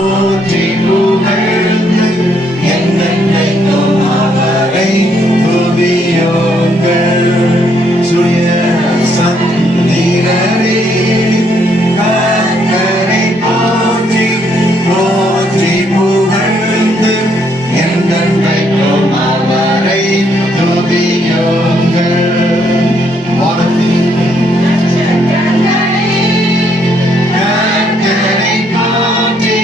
போற்றி புகழ்ந்து என்னென்னைக்கும் அவரை துதியுங்கள். சுய சந்திரரே கர்த்தரை போற்றி போற்றி புகழ்ந்து என்னென்னைக்கும் அவரை துதியுங்கள். வானத்தின் கர்த்தரை போற்றி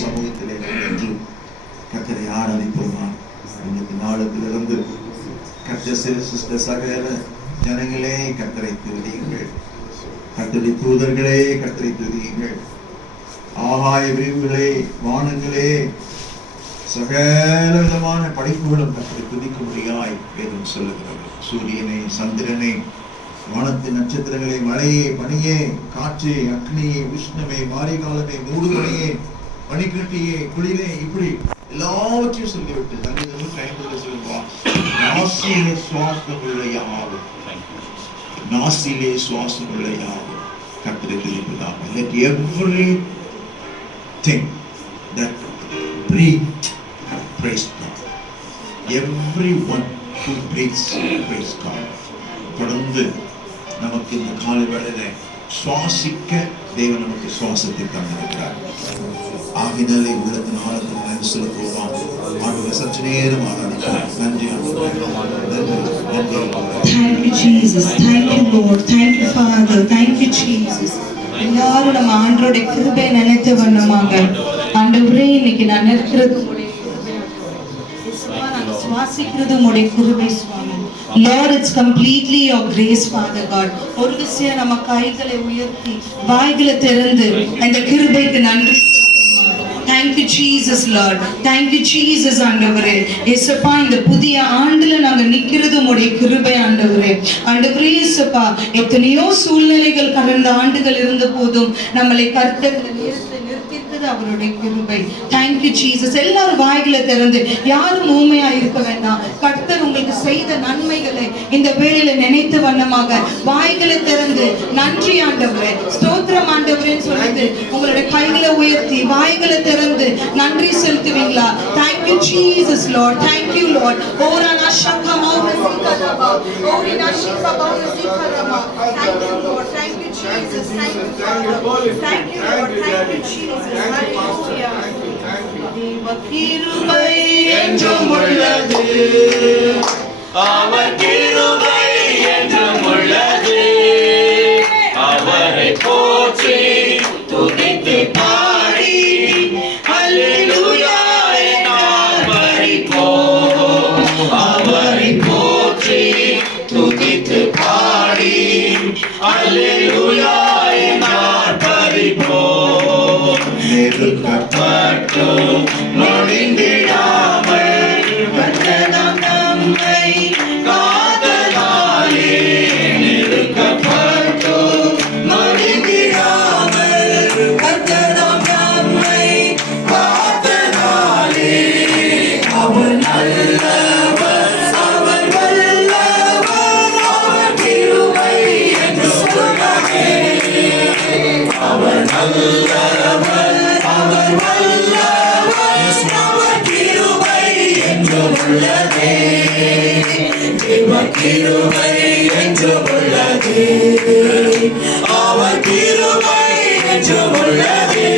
சமூகத்திலே என்று கர்த்தரை ஆராதிப்போமா. இன்னைக்கு நாளுக்கிலிருந்து கர்த்தர் சகல ஜனங்களே கர்த்தரை துதியுங்கள். கர்த்தருடைய தூதர்களே கர்த்தரை துதியுங்கள். ஆகாய விரிவுகளே, வானங்களே, சகல விதமான படைப்புகளும் கர்த்தரை துதிக்கும்படியாய் வேதம் சொல்லுகிறது. சூரியனை, சந்திரனை, வானத்தின் நட்சத்திரங்களை, மழையே, பனியே, காற்றே, அக்னியே, உஷ்ணமே, மாரிகாலமே, மூடுபனியே, பனிக்கட்டியே, குளிரே, இப்படி எல்லாவற்றையும் சொல்லிவிட்டு நாசியிலே சுவாசம் உள்ள யாவும், நாசியிலே சுவாசம் உள்ள யாவும் கர்த்தரை துதிப்பதாக. Let everything that breathes praise God. Everyone who breathes praise God. தொடர்ந்து நமக்கு இந்த காலை வேளையிலே சுவாசிக்க தேவன் நமக்கு சுவாசத்தை தந்திருக்கிறார். ஆகினாலே உள்ளத்தின் ஆழத்தில் நன்றி செலுத்துவோம். ஆண்டவரை சற்று நேரம் ஆராதிக்கலாம். நன்றி ஆண்டவரே. Thank you Jesus. Thank you Lord. Thank you Father. Thank you Jesus. எல்லாரும் நம்ம ஆண்டவருடைய கிருபை நினைத்து வண்ணமாக ஆண்டவரே இன்னைக்கு நான் நிற்கிறது சுவாசிக்கிறது உடைய கிருபை சுவாமி. Lord, it's completely your grace, Father God. ஒரு விஷயம் நம்ம கைகளை உயர்த்தி வாய்களை திறந்து அந்த கிருபைக்கு நன்றி. Thank you Jesus Lord. Thank you Jesus ஆண்டவரே. இயேசுப்பா இந்த புதிய ஆண்டுல நாங்க நிக்கிறது உம்முடைய கிருபை ஆண்டவரே. ஆண்டவரே இயேசுப்பா எத்தனையோ சூழ்நிலைகள் கடந்த ஆண்டுகள் இருந்த போதும் நம்மளை கர்த்தர் நிறுத்தியிருக்கிறது அவருடைய கிருபை. Thank you Jesus. எல்லாரும் வாய்களை திறந்து யாரும் ஊமையா இருக்க வேண்டாம். கர்த்தர் உங்களுக்கு செய்த நன்மைகளை இந்த வேளையில நினைத்து வண்ணமாக வாய்களை திறந்து நன்றி ஆண்டவரே, ஸ்தோத்திரம் ஆண்டவரேன்னு சொல்லிட்டு உங்களுடைய கைகளை உயர்த்தி வாய்களை திறந்து நன்றி செலுத்துவீங்களா? Thank you Jesus Lord. Thank you Lord. ஓரானா ஷக்கமா ஓரிசிகரமா ஓரினா ஷிகமா ஓரிசிகரமா. Thank you Lord. Thank you Jesus. Thank you Father. Thank you Lord. Thank you Jesus. Hallelujah. தேவ கிருபை என்றும் உள்ளது, அவர் கிருபை என்றும் உள்ளது. அவரை போற்றி துதித்து பாடி அல்லேலூயா நாம் பரிபோம். அவரை போற்றி துதித்து பாடி அல்லேலூயா நாம் பரிபோம். நெருக்கப்பட்டும் நொடிந்திடாமல் வந்தனம் நம்மை காத்ததாலே. நெருக்கப்பட்டும் நொடிந்திடாமல் வந்தனம் நம்மை காத்ததாலே. அவர் நல்லவர், அவர் வல்லவர், அவர் கிருபை என்றும் உள்ளதே. அவர் நல்லவர், அவர் வல்லவர், அவர் கிருபை என்றும் உள்ளதே. தேவ கிருபை என்றும் உள்ளதே. அவர் கிருபை என்றும் உள்ளதே.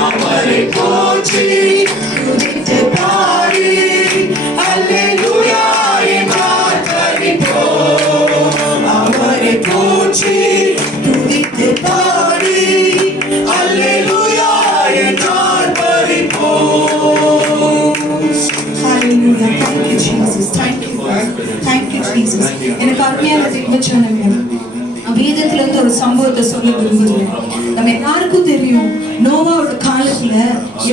அவரை போற்றி துதித்து பாடி அல்லேலூயா என்றார் பரிபோம். அவரை போற்றி துதித்து பாடி அல்லேலூயா என்றார் பரிபோம். Hallelujah. Thank you Jesus. Thank you Lord. Thank you Jesus. எனக்கு அருமையான தேவச்சனமே வேதத்துல இருந்து ஒரு சம்பவத்தை சொல்ல விரும்புகிறேன். நம்ம எல்லாருக்கும் தெரியும் நோவாவோட காலத்துல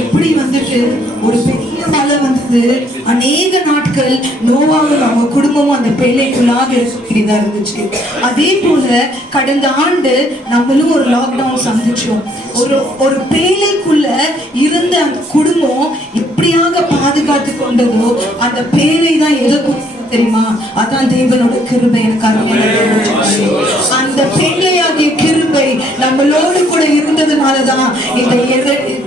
எப்படி வந்துட்டு ஒரு பெரிய மழை வந்தது. அநேக நாட்கள் நோவாவும் அவங்க குடும்பமும் அந்த பேழைக்குள்ளாக இருக்கிறதா இருந்துச்சு. அதே போல கடந்த ஆண்டு நம்மளும் ஒரு லாக்டவுன் சந்திச்சோம். ஒரு பேழைக்குள்ள இருந்த அந்த குடும்பம் எப்படியாக பாதுகாத்து கொண்டதோ அந்த பேழை தான் எதை தெரியுமா? அதான் தேவனோட கிருபை. எனக்கு அந்த பேழையாகிய கிருபை நம்மளோடு கூட இருந்ததுனாலதான் இந்த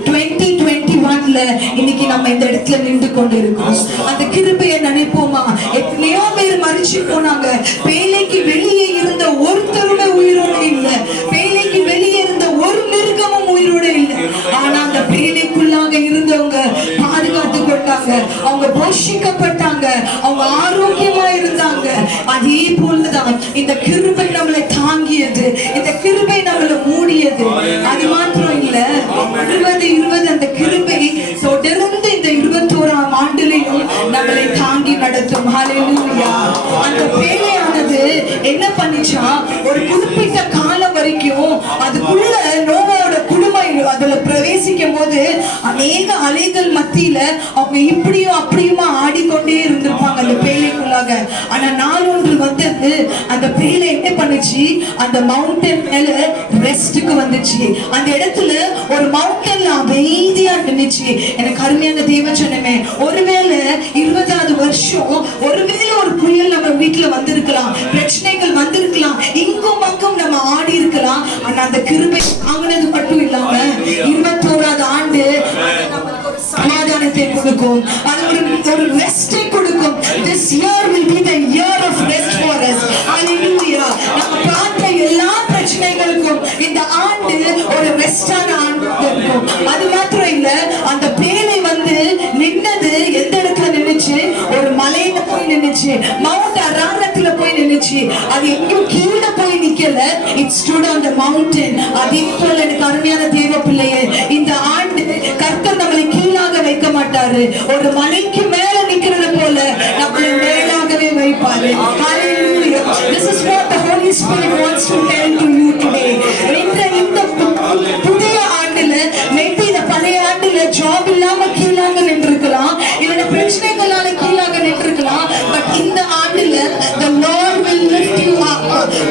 2021ல இன்னைக்கு நம்ம இந்த இடத்துல நின்று கொண்டு இருக்கோம். அந்த கிருபையை நினைப்போமா? எத்தனையோ பேர் மரிச்சு போனாங்க. பேழைக்கு வெளியே இருந்த ஒருத்தருமே உயிரோடு இல்லை. பேழைக்கு வெளியே இருந்த ஒரு மிருகமும் உயிரோடு இல்லை. ஆனா அந்த பேழைக்குள்ளாக இருந்தவங்க பாதுகாத்து கொண்டாங்க. அவங்க போஷிக்கப்பட்டாங்க. அவங்க ஆரோக்கியமா இருந்தாங்க. அதே போலதான் இந்த கிருபை நம்மளை தாங்கியது, இந்த கிருபை நம்மளை மூடியது. அது மாத்திரம் இல்ல, 2020 அந்த கிருபை தொடர்ந்து இந்த 21ஆம் ஆண்டிலையும் நம்மளை தாங்கி நடத்தும். ஹல்லேலூயா. அந்த பேழையானது என்ன பண்ணிச்சா, ஒரு குறிப்பிட்ட காலம் வரைக்கும் அதுக்குள்ள நோவாவோட குடும்பம் அதுல பிரவேசிக்கும் போது அநேக அலைகள் மத்தியில அவங்க இப்படியும் அப்படியுமா ஆடிக்கொண்டே இருந்திருப்பாங்க அந்த பேழைக்குள்ளாக. ஆனா நாளொன்று வந்தது, அந்த பேழை என்ன பண்ணுச்சு, அந்த மவுண்டன் மேல ரெஸ்டுக்கு வந்துச்சு. அந்த இடத்துல ஒரு மவுண்டன்ல அமைதியா நின்னுச்சு. எனக்கு அருமையான தேவச்சனமே, ஒருவேளை 20வது வருஷம் ஒருவேளை ஒரு புயல் நம்ம வீட்டுல வந்திருக்கலாம், பிரச்சனைகள் வந்திருக்கலாம், இங்கும் அங்கும் நம்ம ஆடி இருக்கலாம். ஆனா அந்த கிருபை தாங்கினது மட்டும் இல்லாம 21வது ஆண்டு நமக்கு ஒரு சமாதானத்தை கொடுக்கும், அது ஒரு ரெஸ்டை கொடுக்கும். This year will be the year of rest for us. Hallelujah. நம்ம பார்த்த எல்லா பிரச்சனைகளுக்கும் இந்த ஆண்டு ஒரு ரெஸ்டான ஆண்டு இருக்கும். அது மாத்திரம் இல்ல, அந்த பேழை வந்து நின்னது எந்த இடத்துல நின்னுச்சு, ஒரு மலையில போய் நின்னுச்சு, மவுண்ட் அராரத்துல போய் நின்னுச்சு. அது எங்கேயும் கீழே போய் நிக்கல, it stood on the mountain. அதே போல எனக்கு அருமையான தேவ பிள்ளையே, இந்த ஆண்டு கர்த்தர் நம்மளை கீழாக வைக்க மாட்டாரு, ஒரு மலைக்கு மேல நிக்கிறது போல நம்மளை மேலாகவே வைப்பாரு. Hallelujah. This is what the Holy Spirit wants to tell to you today. இந்த புதிய ஆண்டுல maybe இந்த பழைய ஆண்டுல ஜாப் இல்லாம கீழாக நின்றுக்கலாம், இல்ல பிரச்சனைகளால கீழாக நின்றுக்கலாம். பட் இந்த ஆண்டுல the Lord will lift you up,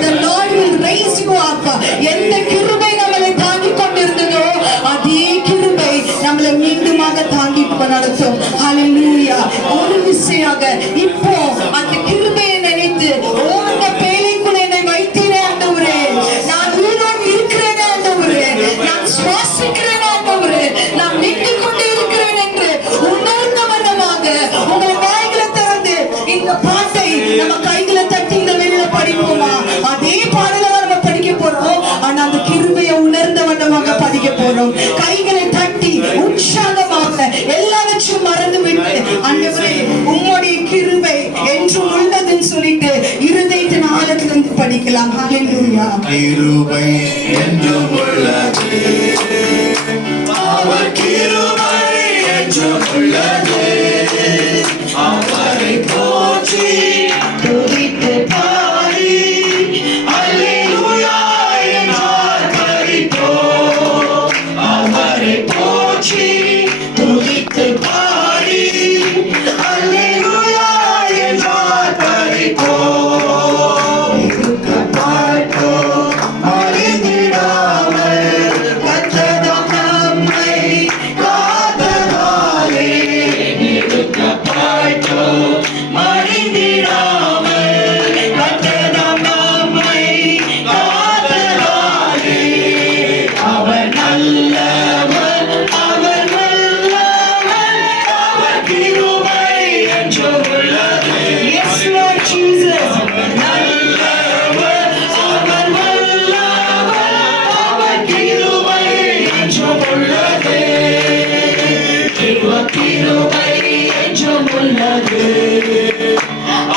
the Lord will raise you up. எந்த கிருபை நம்மளை தாங்கிக் கொண்டிருந்ததோ அதே கிருபை நம்மளை மீண்டுமாக தாங்கி நடத்தும். ஹல்லேலூயா. ஒரு விசையாக இப்போ அந்த கிருபையை நினைத்து, அந்த பேழைக்குள் என்னை வைத்தீரே ஆண்டவரே, நான் உயிரோடு இருக்கிறேன் ஆண்டவரே, நான் சுவாசிக்கிறேன் ஆண்டவரே, நான் நின்று கொண்டு இருக்கிறேன் என்று உணர்ந்த வண்ணமாக உங்கள் வாய்களை திறந்து இந்த பாட்டை நம்ம கைகளை தட்டி இந்த வெளியில படிப்போமா? அதே பாடலை நம்ம படிக்க போறோம், ஆனா அந்த கிருபையை உணர்ந்த வண்ணமாக படிக்க போறோம். கைகளை தட்டி உற்சாகமாக எல்லாவற்றையும் மறந்து விட்டு, ஆண்டவரே உம்முடைய கிருபை என்றும் உள்ளதுன்னு சொல்லிட்டு இருதயத்தின் ஆழத்திலிருந்து படிக்கலாம். ஹல்லேலூயா. கிருபை என்றும் உள்ளது, அவர் கிருபை என்றும் உள்ளது, அவரை போற்றி துதித்து பாடி அல்லேலூயா என்றார் பரிபோம். அவரை போற்றி துதித்து பாடி அல்லேலூயா என்றார் பரிபோம். இருக்கப்பட்டோம் மறைந்திடாமல் கர்த்தர் நம்மை காத்ததாலே, இருக்கப்பட்டோம் மறைந்திடாமல் கர்த்தர் நம்மை காத்ததாலே, அவர் நல்லவர், அவர் வல்லவர், அவர் கிருபை என்றும் உள்ளது. Yes, Lord Jesus. நல்லவர், அவர் வல்லவர், அவர் கிருபை என்றும் உள்ளது. கிருபை என்றும் உள்ளது,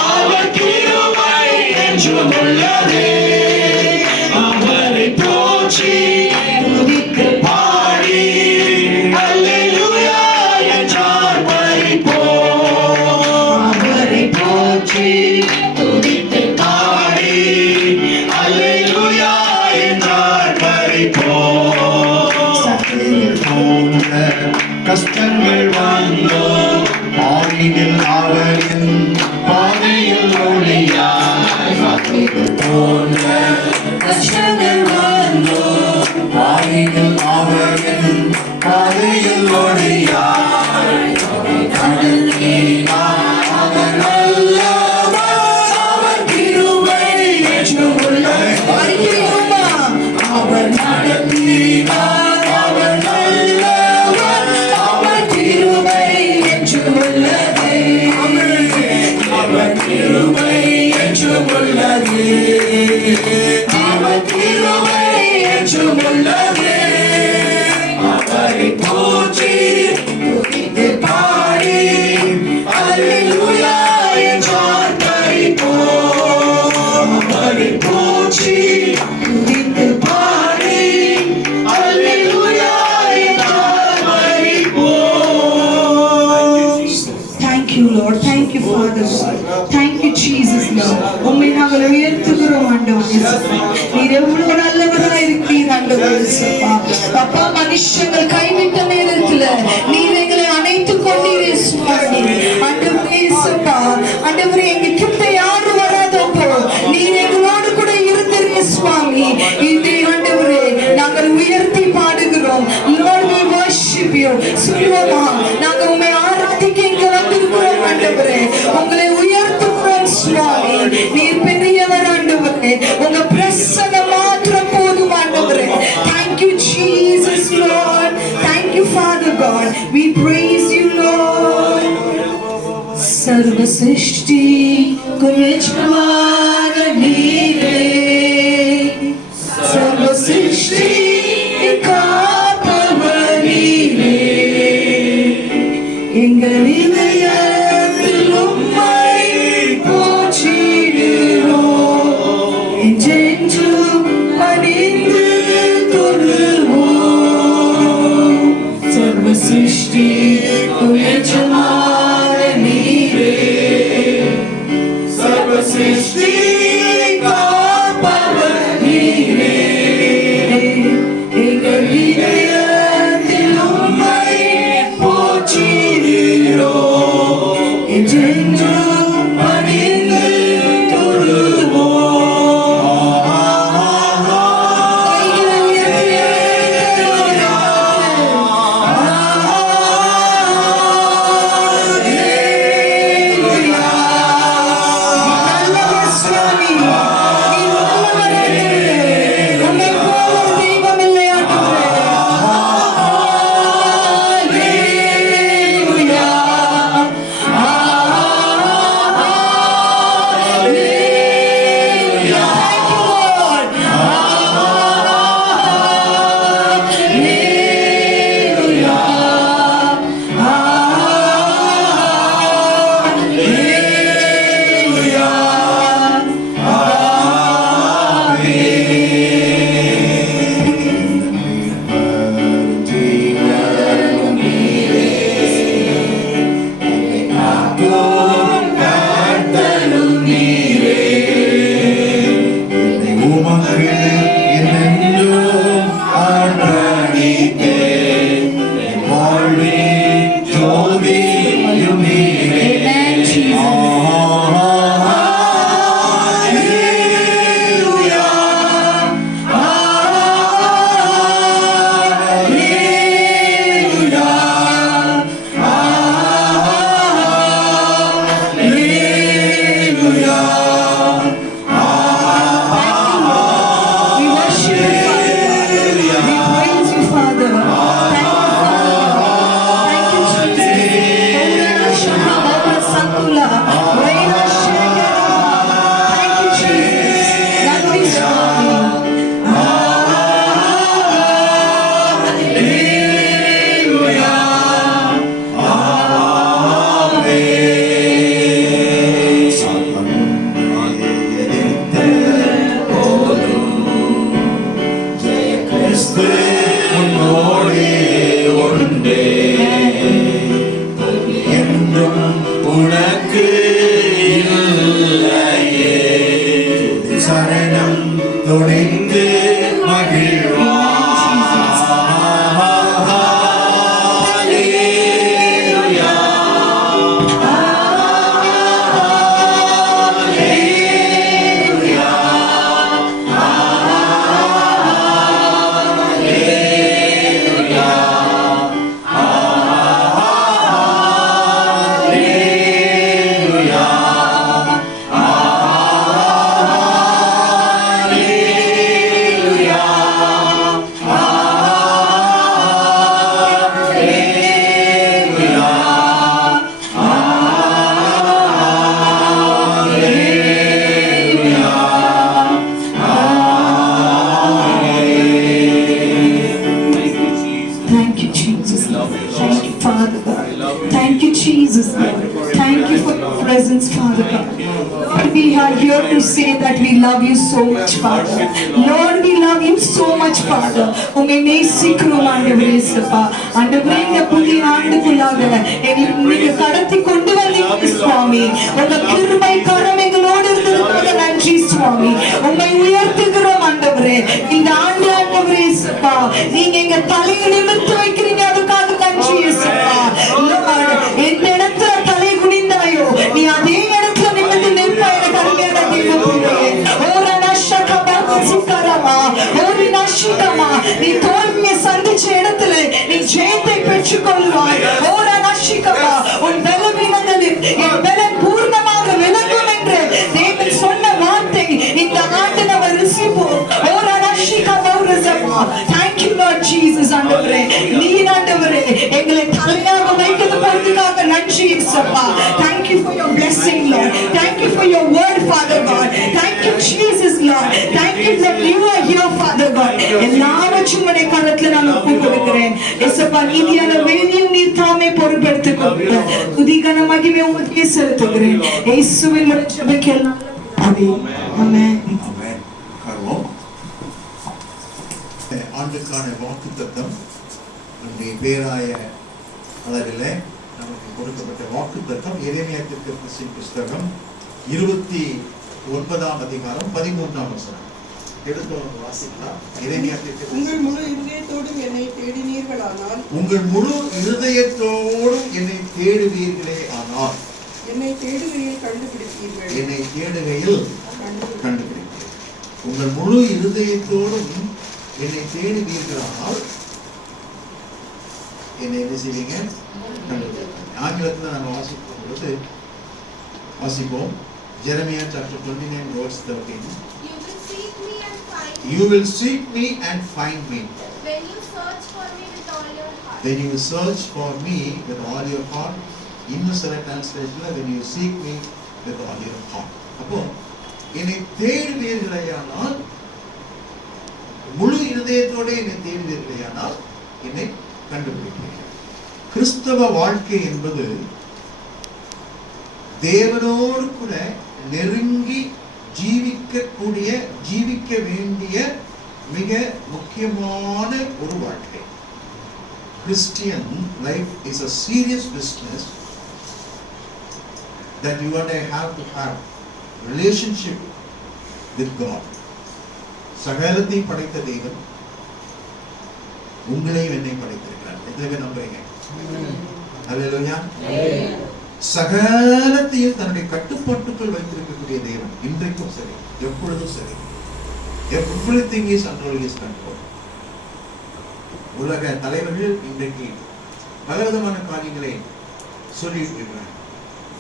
அவர் கிருபை என்றும் உள்ளது. அவரை போற்றி துதித்து பாடி அல்லேலூயா என்றார் பரிபோம். அவரை போற்றி துதித்து பாடி அல்லேலூயா என்றார் பரிபோம். சத்துரு போன்ற கஷ்டங்கள் வந்தோ பாதையில் அவரின் பாதையில் ஒளியாய். சத்துரு போன்ற கஷ்டங்கள் வந்தோ பாதையில் அவரின் பாதையில் ஒளியாய். நடத்தினார் அவர் நல்லவர், அவர் கிருபை என்றும் உள்ளது. அவர் நடத்தினார் அவர் நல்லவர், அவர் கிருபை என்றும் உள்ளது. அவர் கிருபை என்றும் உள்ளது, அவர் கிருபை என்றும் உள்ளது. அவரை போற்றி துதித்து பாடி அல்லேலூயா என்றார் பரிபோம். உம்மை நாங்கள் உயர்த்துகிறோம் ஆண்டவரே. நீர் எவ்வளவு நல்லவராக இருக்கிறீர் ஆண்டவரே. அப்பா, மனுஷங்கள் கைவிட்ட நேரத்துல நீர் எங்களை அணைத்துக் கொண்டீரே சுவாமி. ஆண்டவரே சப்பா, ஆண்டவரே எங்க கிட்ட யாரும் வராதப்போ நீர் எங்களோடு கூட இருந்தீரே சுவாமி. இதை ஆண்டவரே நாங்கள் உயர்த்தி பாடுகிறோம். Lord, we worship you. சுலோமா, நாங்கள் உம்மை ஆராதிக்க இங்க வந்திருக்கிறோம் ஆண்டவரே. உங்களை உயர்த்துகிறோம் சுவாமி. நீர் பெரியவர் ஆண்டவரே. உங்க பிரசன்னம் மாத்திரம் போதும் ஆண்டவரே. Thank you Jesus Lord. Thank you Father God. We praise you Lord. सर्व सृष्टि को यजमान नीरे, सर्व सृष्टि का पवन नीरे, எங்கள் இதயத்தில் உம்மை போற்றிடுவோம், என்றென்றும் பணிந்து தொழுவோம். सर्व सृष्टि को यजमान नीरे, सर्व सृष्टि का पवन नीरे, எங்கள் இதயத்தில் உம்மை போற்றிடுவோம், என்றென்றும் பணிந்து தொழுவோம். கைகளை உயர்த்தி நல்லவர் சுவாமி, நீர் நல்லவர் ஆண்டவரே. உம்மை போல ஒரு தெய்வம் இல்லை ஆண்டவரே. Hallelujah. Hallelujah. Thank you, Lord. உமக்கு என்னென்றும் ஆராதிப்பேன். என் வாழ்வின் ஜோதியும் நீரே. Amen, Jesus. We worship you, Father. We praise you, Father. Thank you, Father. Thank you, Jesus. Ora Sakula, Reina Shengara. Thank you, Jesus. Nandri Swami. கிறிஸ்து உன்னோடே உண்டே, என்றும் உனக்கு இல்லையே. சரணம் துணிந்து மகிழ்வார். are here to say that we love you so much, Father. Lord, we love you so much, Father. உம்மை நேசிக்கிறோம் ஆண்டவரே இயேசுப்பா. ஆண்டவரே இந்த புதிய ஆண்டுக்குள்ளாக நீங்க கடத்தி கொண்டு வந்தீங்க சுவாமி. உங்க கிருபை கரம் எங்களோடு இருந்ததுக்காக நன்றி சுவாமி. உம்மை உயர்த்துகிறோம் ஆண்டவரே. இந்த ஆண்டு ஆண்டவரே இயேசுப்பா, நீங்க எங்க தலையை நிமிர்த்தி வைக்கிறீங்க, அதுக்காக நன்றி இயேசுப்பா. எந்த இடத்துல தலை குனிந்தாயோ நீ அதே இடத்துல நிமிர்ந்து நிற்பாய். எனக்கு அருமையான தெய்வ பிள்ளையே, நீ தோல்வியை சந்திச்ச இடத்துல நீ ஜெயத்தை பெற்றுக் கொள்வாய். உன் பலவீனங்களில் என் பலன் பூர்ணமாக விளங்கும் என்று தேவன் சொன்ன வார்த்தை இந்த ஆண்டு நம்ம ரிசீவோம். Thank you Lord Jesus. ஆண்டவரே நீர் ஆண்டவரே எங்களை தலையாக வைக்கிறது போறதுக்காக நன்றி இயேசுப்பா. Thank you for your blessing Lord. Thank you for your word Father God. Thank you Jesus Lord. Thank you that you are here Father God. எல்லாவற்றையும் உம்முடைய கரத்துல நான் ஒப்புக் கொடுக்கிறேன் இயேசுப்பா. நீதியான வேலையும் நீர் தாமே பொறுப்பெடுத்துக் கொண்டு துதி கன மகிமை உமக்கே செலுத்துகிறேன் இயேசுவின் மூலம் ஜெபிக்கிறேன். ஆமென். ஆமென். கர்வம் ஆண்டுக்கான வாக்குத்தத்தம் நம்முடைய பேராய அளவில் நமக்கு கொடுக்கப்பட்ட வாக்குத்தத்தம் எரேமியா தீர்க்கதரிசியின் புஸ்தகம் 29ஆம் அதிகாரம் 13ஆம் வசனம். எடுத்து வாசிக்கலாம். எரேமியா தீர்க்கதரிசி, உங்கள் முழு இதயத்தோடும் என்னை தேடினீர்களானால், உங்கள் முழு இருதயத்தோடும் என்னை தேடுவீர்களே ஆனால், என்னை தேடுகையில் கண்டுபிடிப்பீர்கள். என்னை தேடுகையில் கண்டுபிடிப்பீர்கள். உங்கள் முழு இருதயத்தோடும் என்னை தேடுவீர்களானால் என்னை என்ன செய்வீங்க? ஆங்கிலத்தில் நாங்கள் வாசிக்கும் பொழுது வாசிப்போம். Jeremiah chapter 29 verse 13. You will seek me and find me. When you search for me with all your heart. When you search for me with all your heart. இன்னும் சில டிரான்ஸ்லேஷன்ல when you seek me with all your heart. அப்போ என்னை தேடுவீர்களேயானால், முழு இருதயத்தோட என்னை தேடுவீர்களேயானால் என்னை கண்டுபிடிப்பீர்கள். கிறிஸ்தவ வாழ்க்கை என்பது தேவனோடு கூட நெருங்கி ஜீவிக்க வேண்டிய மிக முக்கியமான ஒரு வாழ்க்கை. Christian life is a serious business that you and I have to have relationship with God. சகலத்தை படைத்த தேவன் உங்களையும் என்னை படைத்திருக்கிறார். எத்தனை பேர் நம்புறீங்க? அல்லேலூயா. சகலத்தையும் தன்னுடைய கட்டுப்பாட்டுக்குள் வைத்திருக்கக்கூடிய தேவன் இன்றைக்கும் சரி, எப்பொழுதும் சரி. Everything is under his control. உலக தலைவர்கள் இன்றைக்கு பலவிதமான காரியங்களை சொல்லிட்டு இருக்கிறார்.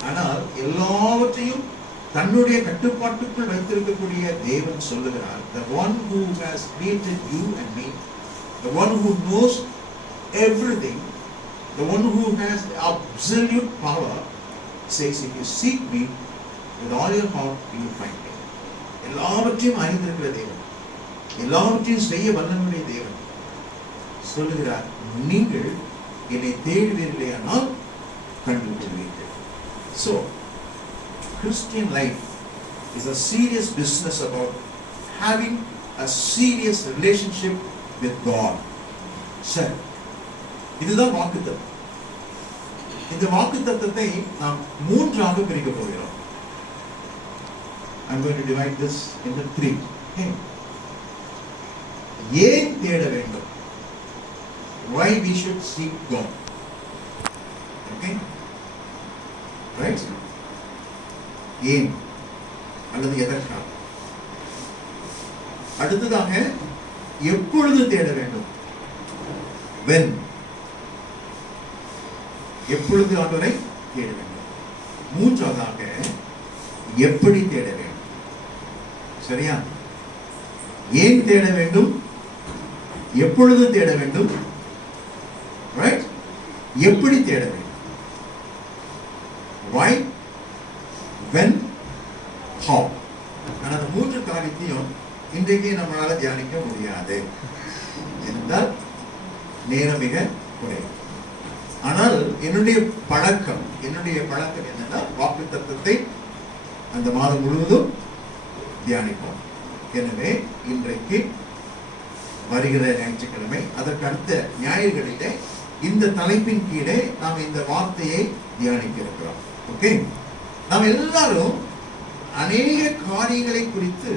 ஆனால் எல்லாவற்றையும் தன்னுடைய கட்டுப்பாட்டுக்குள் வைத்திருக்கக்கூடிய தேவன் சொல்லுகிறார், the one who has created you and me, the one who knows everything, the one who has absolute power, says, if you seek me with all your heart, you will find me. எல்லாவற்றையும் அறிந்திருக்கிற தேவன், எல்லாவற்றையும் செய்ய வல்லமையுடைய தேவன் சொல்லுகிறார், நீங்கள் என்னை தேடுவீர்களேயானால் கண்டுபிடிப்பீர்கள். So Christian life is a serious business about having a serious relationship with God. சரி, இதுதான் வாக்குத்தத்தம். இந்த வாக்குத்தத்தத்தை நாம் மூன்றாக பிரிக்க போகிறோம். I'm going to divide this into 3. ஏன் தேட வேண்டும்? Why we should seek God. Okay? Right? ஏன் அல்லது எதற்காக? அடுத்ததாக எப்பொழுது தேட வேண்டும்? When? எப்பொழுது ஆண்டவரை தேட வேண்டும்? மூன்றாவதாக எப்படி தேட வேண்டும்? சரியா? ஏன் தேட வேண்டும்? எப்பொழுது தேட வேண்டும்? ரைட்? எப்படி தேட வேண்டும்? Why? When? How? ஆனால் அந்த மூன்று காரியத்தையும் இன்றைக்கு நம்மளால தியானிக்க முடியாது என்றால் நேரம் மிக குறைவு. ஆனால் என்னுடைய பழக்கம் என்னன்னா வாக்குத்தத்தத்தை அந்த மாதம் முழுவதும் தியானிப்போம். எனவே இன்றைக்கு வருகிற ஞாயிற்றுக்கிழமை, அதற்கு அடுத்த ஞாயிறுகளிலே இந்த தலைப்பின் கீழே நாம் இந்த வார்த்தையை தியானிக்க இருக்கிறோம். ஓகே, நாம் எல்லாரும் அநேக காரியங்களை குறித்து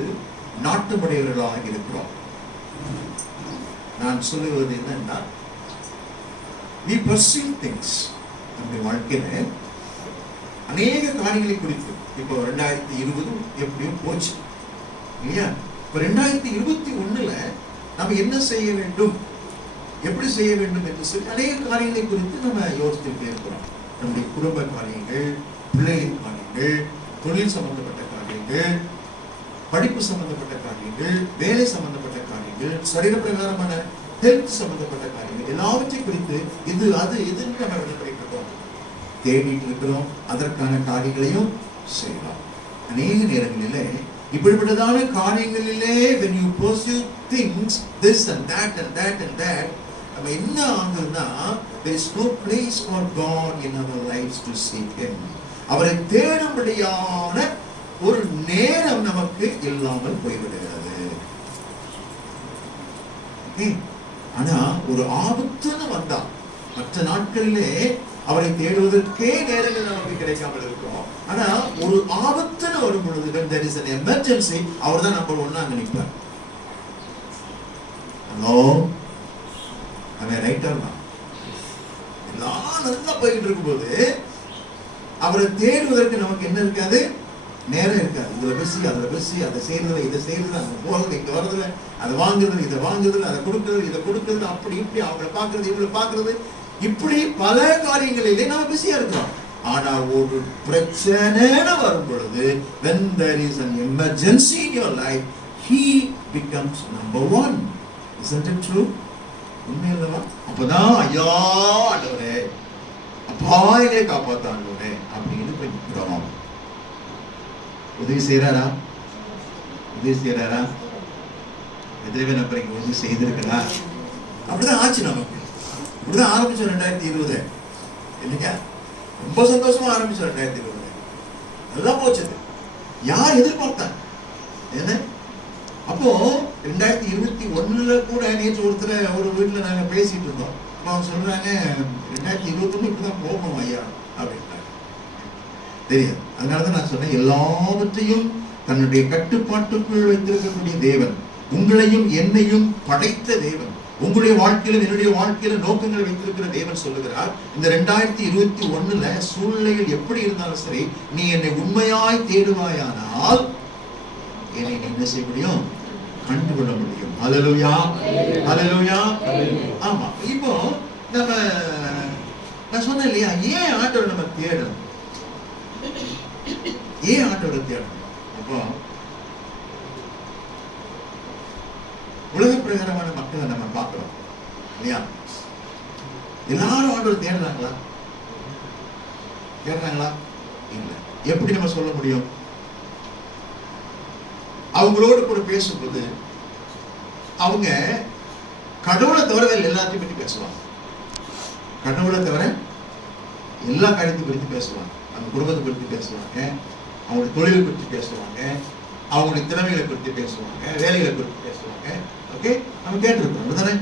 நாட்டமுடையவர்களாக இருக்கிறோம். நான் சொல்லுவது என்னன்னா, we pursue things. நம்முடைய வாழ்க்கையில அநேக காரியங்களை குறித்து, இப்போ 2020 எப்படியும் போச்சு இல்லையா? இப்போ 2021ல நம்ம என்ன செய்ய வேண்டும், எப்படி செய்ய வேண்டும் என்று சொல்லி அநேக காரியங்களை குறித்து நம்ம யோசித்துட்டே இருக்கிறோம். நம்முடைய குடும்ப காரியங்கள், பிள்ளைகளின் காரியங்கள், தொழில் சம்பந்தப்பட்ட காரியங்கள், படிப்பு சம்பந்தப்பட்ட காரியங்கள், வேலை சம்பந்தப்பட்ட காரியங்கள், சரீர பிரகாரமான ஹெல்த் சம்பந்தப்பட்ட காரியங்கள், எல்லாவற்றையும் குறித்து இது அது எதுன்னு நம்ம வெளிப்படுத்திருக்கோம், தேடிட்டு இருக்கிறோம். அதற்கான காரியங்களையும் செய்யலாம். அநேக நேரங்களிலே இப்படிப்பட்டதான காரியங்களிலே when you pursue things this and that and that and that, நம்ம என்ன ஆகுதுன்னா, there is no place for God in our lives to seek him. அவரை தேடும்படியான ஒரு நேரம் நமக்கு இல்லாமல் போய்விடுகிறது. ஆனா ஒரு ஆபத்துன்னு வந்தா மற்ற நாட்களிலே அவரை தேடுவதற்கே நேரங்கள் நமக்கு கிடைக்காமல் இருக்கும். ஆனா ஒரு ஆபத்துன்னு வரும் பொழுது, when there is an emergency, அவர் தான் நம்பர் 1 அங்க நிற்பார். ஹலோ, அவன் ரைட்டர் தான். எல்லாம் நல்லா போயிட்டு இருக்கும்போது அவரை தேடுவதற்கு நமக்கு என்ன இருக்காது, நேரம் இருக்காது. இதுல பேசி அதுல பேசி, அதை செய்யறதுல இதை செய்யறதுல, அங்க போறது இங்க வர்றதுல, அதை வாங்குறதுல இதை வாங்குறதுல, அதை கொடுக்கறது இதை கொடுக்கறது, அப்படி இப்படி அவங்களை பாக்குறது இவங்களை பாக்குறது, இப்படி பல காரியங்களிலே நாம பிஸியா இருக்கிறோம். ஆனா ஒரு பிரச்சனைன்னு வரும் பொழுது, when there is an emergency in your life, he becomes number 1. Isn't it true? உண்மை இல்லவா? அப்பதான் ஐயா ஆண்டவரே, அப்பா எங்களை காப்பாத்த ஆண்டவரே அப்படின்னு போய் நிற்கிறோம். உதவி செய்யறாரா? உதவி செய்யறாரா? எதிரவே நம்பர் இங்க உதவி செய்திருக்கிறா? அப்படிதான் ஆச்சு நமக்கு. இப்படிதான் ஆரம்பிச்சோம் 2020 இல்லைங்க. ரொம்ப சந்தோஷமா ஆரம்பிச்சோம் 2020. நல்லா போச்சது. யார் எதிர்பார்த்தாங்க என்ன? அப்போ 2021ல கூட நேற்று ஒருத்தர் ஒரு வீட்டுல நாங்க பேசிட்டு இருந்தோம். அவங்க சொல்றாங்க 2021 இப்படிதான் போகணும் ஐயா அப்படின்ட்டாங்க. தெரியாது. அதனாலதான் நான் சொன்னேன், எல்லாவற்றையும் தன்னுடைய கட்டுப்பாட்டுக்குள் வைத்திருக்கக்கூடிய தேவன், உங்களையும் என்னையும் படைத்த தேவன், உங்களுடைய வாழ்க்கையிலும் என்னுடைய வாழ்க்கையில நோக்கங்களை வைத்திருக்கிற தேவன் சொல்லுகிறார், இந்த 2021ல சூழ்நிலைகள் எப்படி இருந்தாலும் சரி, நீ என்னை உண்மையாய் தேடுவாயானால் என்னை என்ன செய்ய முடியும், கண்டுகொள்ள முடியும். ஹல்லேலூயா, ஹல்லேலூயா. ஆமா, இப்போ நான் சொன்னேன் இல்லையா, ஏன் ஆண்டவரை நம்ம தேடணும், ஏன் ஆண்டவரை தேடணும்? அப்போ உலக பிரகாரமான மக்களை நம்ம பார்க்கிறோம் இல்லையா? எல்லாரும் ஆண்டவர் தேடுறாங்களா? தேடுறாங்களா? இல்ல. எப்படி நம்ம சொல்ல முடியும்? அவங்களோடு கூட பேசும்போது அவங்க கடவுளை தவிர எல்லாத்தையும் பற்றி பேசுவாங்க. கடவுளை தவிர எல்லா காரியத்தையும் பற்றி பேசுவாங்க. அவங்க குடும்பத்தை பற்றி பேசுவாங்க, அவங்களுடைய தொழிலை பற்றி பேசுவாங்க, அவங்களுடைய திறமைகளை குறித்து பேசுவாங்க, வேலைகளை குறித்து பேசுவாங்க. ஓகே, நம்ம கேட்டிருக்கோம் அப்படிதானே?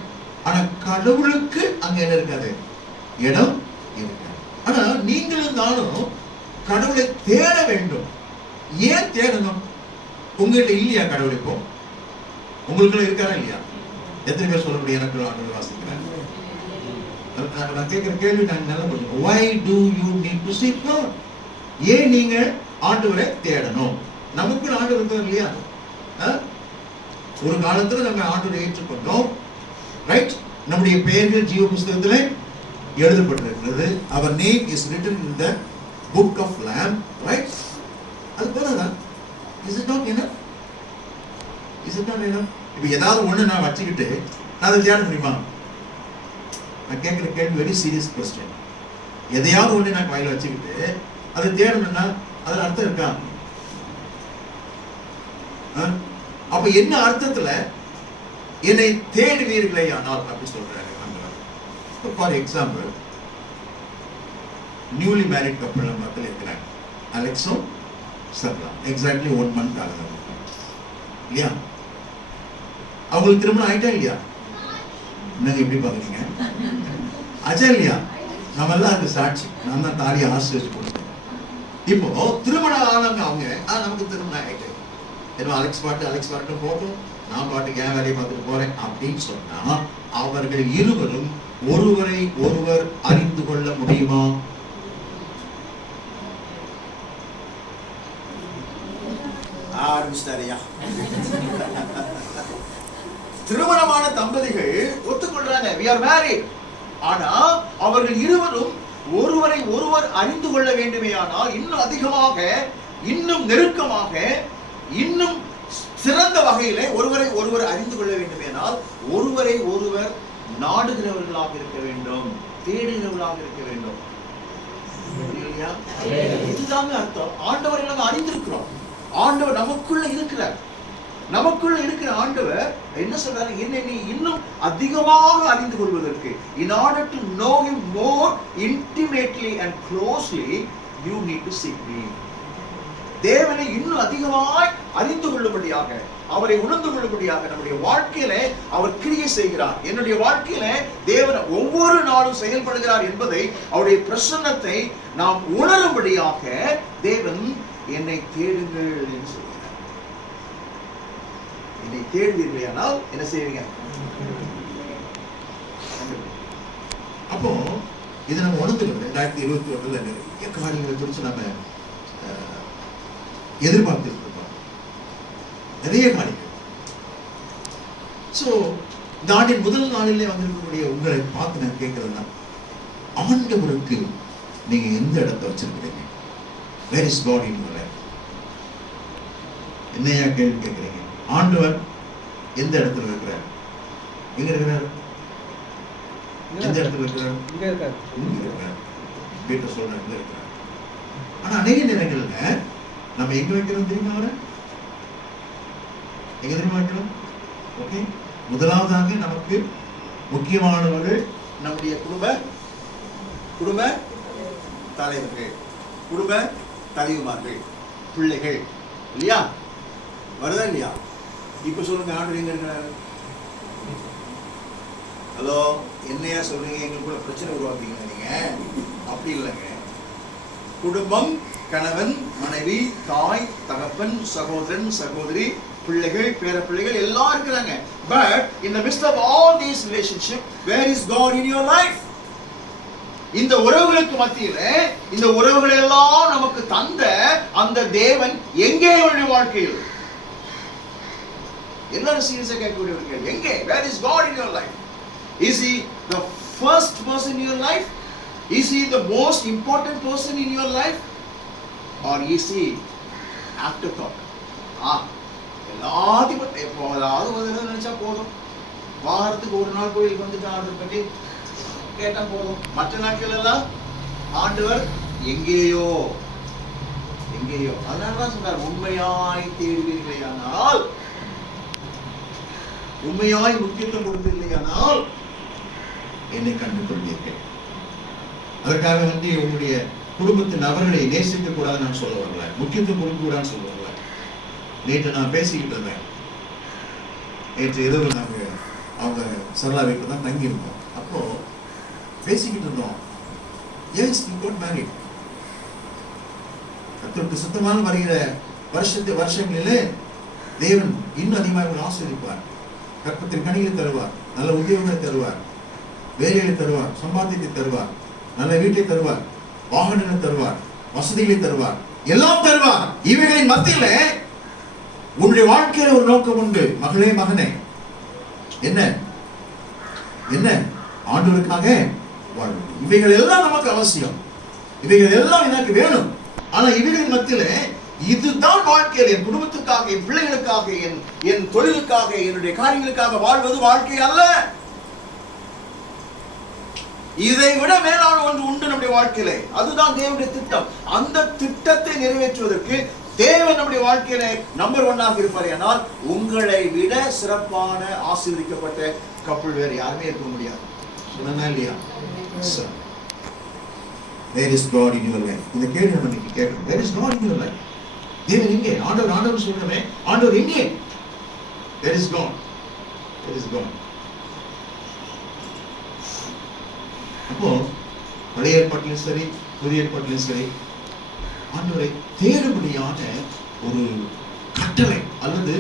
ஆனா கடவுளுக்கு அங்க என்ன இருக்காது, இடம் இருக்காது. ஆனா நீங்களும் நானும் கடவுளை தேட வேண்டும். ஏன் தேடணும்? உங்ககிட்ட இல்லையா கடவுள்? இப்போ உங்களுக்குள்ள இருக்காரா இல்லையா? எத்தனை பேர் சொல்ல முடியும் எனக்கு ஆண்டவர் வாசிக்கிறேன்? நான் கேட்கிற கேள்வி நான் நல்லா புரிஞ்சுக்கணும். Why do you need to seek God? ஏன் நீங்க ஆண்டவரை தேடணும்? நமக்குள்ள ஆண்டவர் இருக்கார் இல்லையா? ஒரு காலத்துல நம்ம ஆண்டவரை ஏற்றுக்கொண்டோம், ரைட்? நம்முடைய பெயர்கள் ஜீவ புஸ்தகத்துல எழுதப்பட்டிருக்கிறது. Our name is written in the book of Lamb, right? அது போதாதான்? Is it not enough? Is it not enough? இப்போ ஏதாவது ஒண்ணு நான் வச்சுக்கிட்டு நான் அதை தேட முடியுமா? நான் கேட்கிற கேள்வி வெரி சீரியஸ் கொஸ்டின். எதையாவது ஒண்ணு நான் கையில வச்சுக்கிட்டு அதை தேடணும்னா அதுல அர்த்தம் இருக்கா? அப்ப என்ன அர்த்தத்துல என்னை தேடுவீர்களே ஆனால் அப்படி சொல்றாரு. ஃபார் எக்ஸாம்பிள், நியூலி மேரிட் கப்பல் நம்ம இருக்கிறாங்க, அலெக்ஸும் சொல்லலாம். எக்ஸாக்ட்லி 1 month ஆகுது இல்லையா? அவங்களுக்கு திருமணம் ஆயிட்டா இல்லையா? என்னங்க எப்படி பாக்குறீங்க? ஆச்சா இல்லையா? நம்ம எல்லாம் அதுக்கு சாட்சி. நான் தான் தாலியை ஆசிரியர் கொடுத்தேன். இப்போ திருமணம் ஆனவங்க அவங்க நமக்கு திருமணம் ஆயிட்டு ஏன்னா அலெக்ஸ் பாட்டு போட்டோம், நான் பாட்டுக்கு என் வேலையை பார்த்துட்டு போறேன் அப்படின்னு சொன்னா அவர்கள் இருவரும் ஒருவரை ஒருவர் அறிந்து கொள்ள முடியுமா? ஆரம்பிச்சிட்டாரியா? திருமணமான தம்பதிகள் ஒத்துக்கொள்றாங்க, we are married. ஆனா அவர்கள் இருவரும் ஒருவரை ஒருவர் அறிந்து கொள்ள வேண்டுமேயானால் இன்னும் அதிகமாக, இன்னும் நெருக்கமாக, இன்னும் சிறந்த வகையில ஒருவரை ஒருவர் அறிந்து கொள்ள வேண்டுமேயானால் ஒருவரை ஒருவர் நாடுகிறவர்களாக இருக்க வேண்டும், தேடுகிறவர்களாக இருக்க வேண்டும். இதுதாங்க அர்த்தம். ஆண்டவரை நம்ம அறிந்திருக்கிறோம். ஆண்டவர் நமக்குள்ள இருக்கிறார். நமக்குள்ள இருக்கிற ஆண்டவர் என்ன சொல்றாரு? என்னை நீ இன்னும் அதிகமாக அறிந்து கொள்வதற்கு, in order to know him more intimately and closely, you need to seek me. தேவனை இன்னும் அதிகமாய் அறிந்து கொள்ளும்படியாக, அவரை உணர்ந்து கொள்ளும்படியாக நம்முடைய வாழ்க்கையில அவர் கிரியை செய்கிறார். என்னுடைய வாழ்க்கையில தேவன் ஒவ்வொரு நாளும் செயல்படுகிறார் என்பதை, அவருடைய பிரசன்னத்தை நாம் உணரும்படியாக தேவன் என்னை தேடுங்கள் என்று சொல்கிறார். என்னை தேடுவீர்களானால் என்ன செய்வீங்க? அப்போ இதை நம்ம உணர்ந்துக்கணும். 2021 நிறைய காரியங்களை குறித்து நம்ம எதிர்பார்த்துட்டு இருக்கோம், நிறைய காரியங்கள். சோ இந்த ஆண்டின் முதல் நாளிலே வந்திருக்கக்கூடிய உங்களை பார்த்து நான் கேட்கிறதுனா, ஆண்டவருக்கு நீங்க எந்த இடத்தை வச்சிருக்கிறீங்க? Where is God in your life? என்னையா கேள்வி கேட்கிறீங்க? ஆண்டவர் எந்த இடத்துல இருக்கிறார்? எங்க இருக்கிறார்? எந்த இடத்துல இருக்கிறார்? இங்க இருக்கிறார். வீட்டை சொல்ற இங்க இருக்கிறார். ஆனா அநேக நேரங்கள்ல நம்ம எங்க வைக்கிறோம் தெரியுமா? அவரை எங்க தெரியுமா வைக்கிறோம்? ஓகே, முதலாவதாக நமக்கு முக்கியமானவர்கள் நம்முடைய குடும்ப தலைவர்கள், குடும்ப தலைவிமார்கள், பிள்ளைகள், இல்லையா? வருதா இல்லையா? இப்ப சொல்லுங்க, ஆண்டவர் எங்க இருக்கிறாரு? ஹலோ, என்னையா சொல்றீங்க? எங்களுக்குள்ள பிரச்சனை உருவாக்குறீங்க நீங்க? அப்படி இல்லைங்க. குடும்பம், கணவன், மனைவி, தாய், தகப்பன், சகோதரன், சகோதரி, பிள்ளைகள், பேர பிள்ளைகள் எல்லாம் இருக்கிறாங்க. But in the midst of all these relationships, where is God in your life? இந்த உறவுகளுக்கு மத்தியில, இந்த உறவுகளை எல்லாம் நமக்கு தந்த அந்த தேவன் எங்கே உங்களுடைய வாழ்க்கையில்? எல்லாரும் சீரியஸா கேட்கக்கூடிய ஒரு கேள்வி. எங்கே? Where is God in your life? Is he the first person in your life? Is he the most important person in your life? Or is he afterthought? எல்லாத்தையும் எப்போதாவது நினைச்சா போதும், வாரத்துக்கு ஒரு நாள் கோயிலுக்கு வந்துட்டு ஆண்டவர் பற்றி கேட்டா போதும், மற்ற நாட்கள் எல்லாம் ஆண்டவர் எங்கேயோ எங்கேயோ. அதனாலதான் சொல்றார், உண்மையாய் தேடுவீர்களேயானால், உண்மையாய் முக்கியத்துவம் கொடுப்பீர்களேயானால் என்னை கண்டு கொள்வீர்கள். அதற்காக வந்து உங்களுடைய குடும்பத்தின் நபர்களை நேசிக்க கூடாதுன்னு நான் சொல்ல வரல, முக்கியத்துவம் கொடுக்க கூடாதுன்னு சொல்ல வரல. நேற்று நான் பேசிக்கிட்டு இருந்தேன். நேற்று இரவு நாங்கள் அவங்க சரளா வீட்டில் தான் தங்கியிருந்தோம். அப்போ பேசிக்கிட்டு இருந்தோம். Yes, we got married. கர்த்தருக்கு சுத்தமான வருகிற வருஷங்களிலே தேவன் இன்னும் அதிகமாக ஆசீர்வதிப்பார். கற்பத்தின் கனிகளை தருவார், நல்ல உத்தியோகங்களை தருவார், வேலைகளை தருவார், சம்பாத்தியத்தை தருவார், நல்ல வீட்டை தருவார், வாகனங்களை தருவார், வசதிகளை தருவார், எல்லாம் தருவார். இவைகளின் மத்தியில உன்னுடைய வாழ்க்கையில ஒரு நோக்கம் உண்டு. மகளே, மகனே, என்ன என்ன? ஆண்டவருக்காக வாழ்வது. இவைகள் எல்லாம் நமக்கு அவசியம், இவைகள் எல்லாம் எனக்கு வேணும். ஆனா இவைகளின் மத்தியில இதுதான் வாழ்க்கையில் என் குடும்பத்துக்காக, என் பிள்ளைகளுக்காக, என் தொழிலுக்காக, என்னுடைய காரியங்களுக்காக வாழ்வது வாழ்க்கை அல்ல. இதை விட மேலான ஒன்று உண்டு நம்முடைய வாழ்க்கையில. அதுதான் தேவனுடைய திட்டம். அந்த திட்டத்தை நிறைவேற்றுவதற்கு தேவன் நம்முடைய வாழ்க்கையில நம்பர் 1 இருப்பார். ஆனால் உங்களை விட சிறப்பான ஆசீர்வதிக்கப்பட்ட கப்பல் வேறு யாருமே இருக்க முடியாது. சொன்னா இல்லையா? Where is God in your life? இந்த கேள்வி நம்ம இன்னைக்கு கேட்கணும். Where is God in your life? தேவன் எங்கே? ஆண்டவர் சொல்றமே, ஆண்டவர் எங்கே? There is God. There is God. அப்போ பழைய ஏற்பாட்டிலும் சரி புதிய ஏற்பாட்டிலும் சரி ஆண்டவரை தேடும்படியான ஒரு கட்டளை அல்லது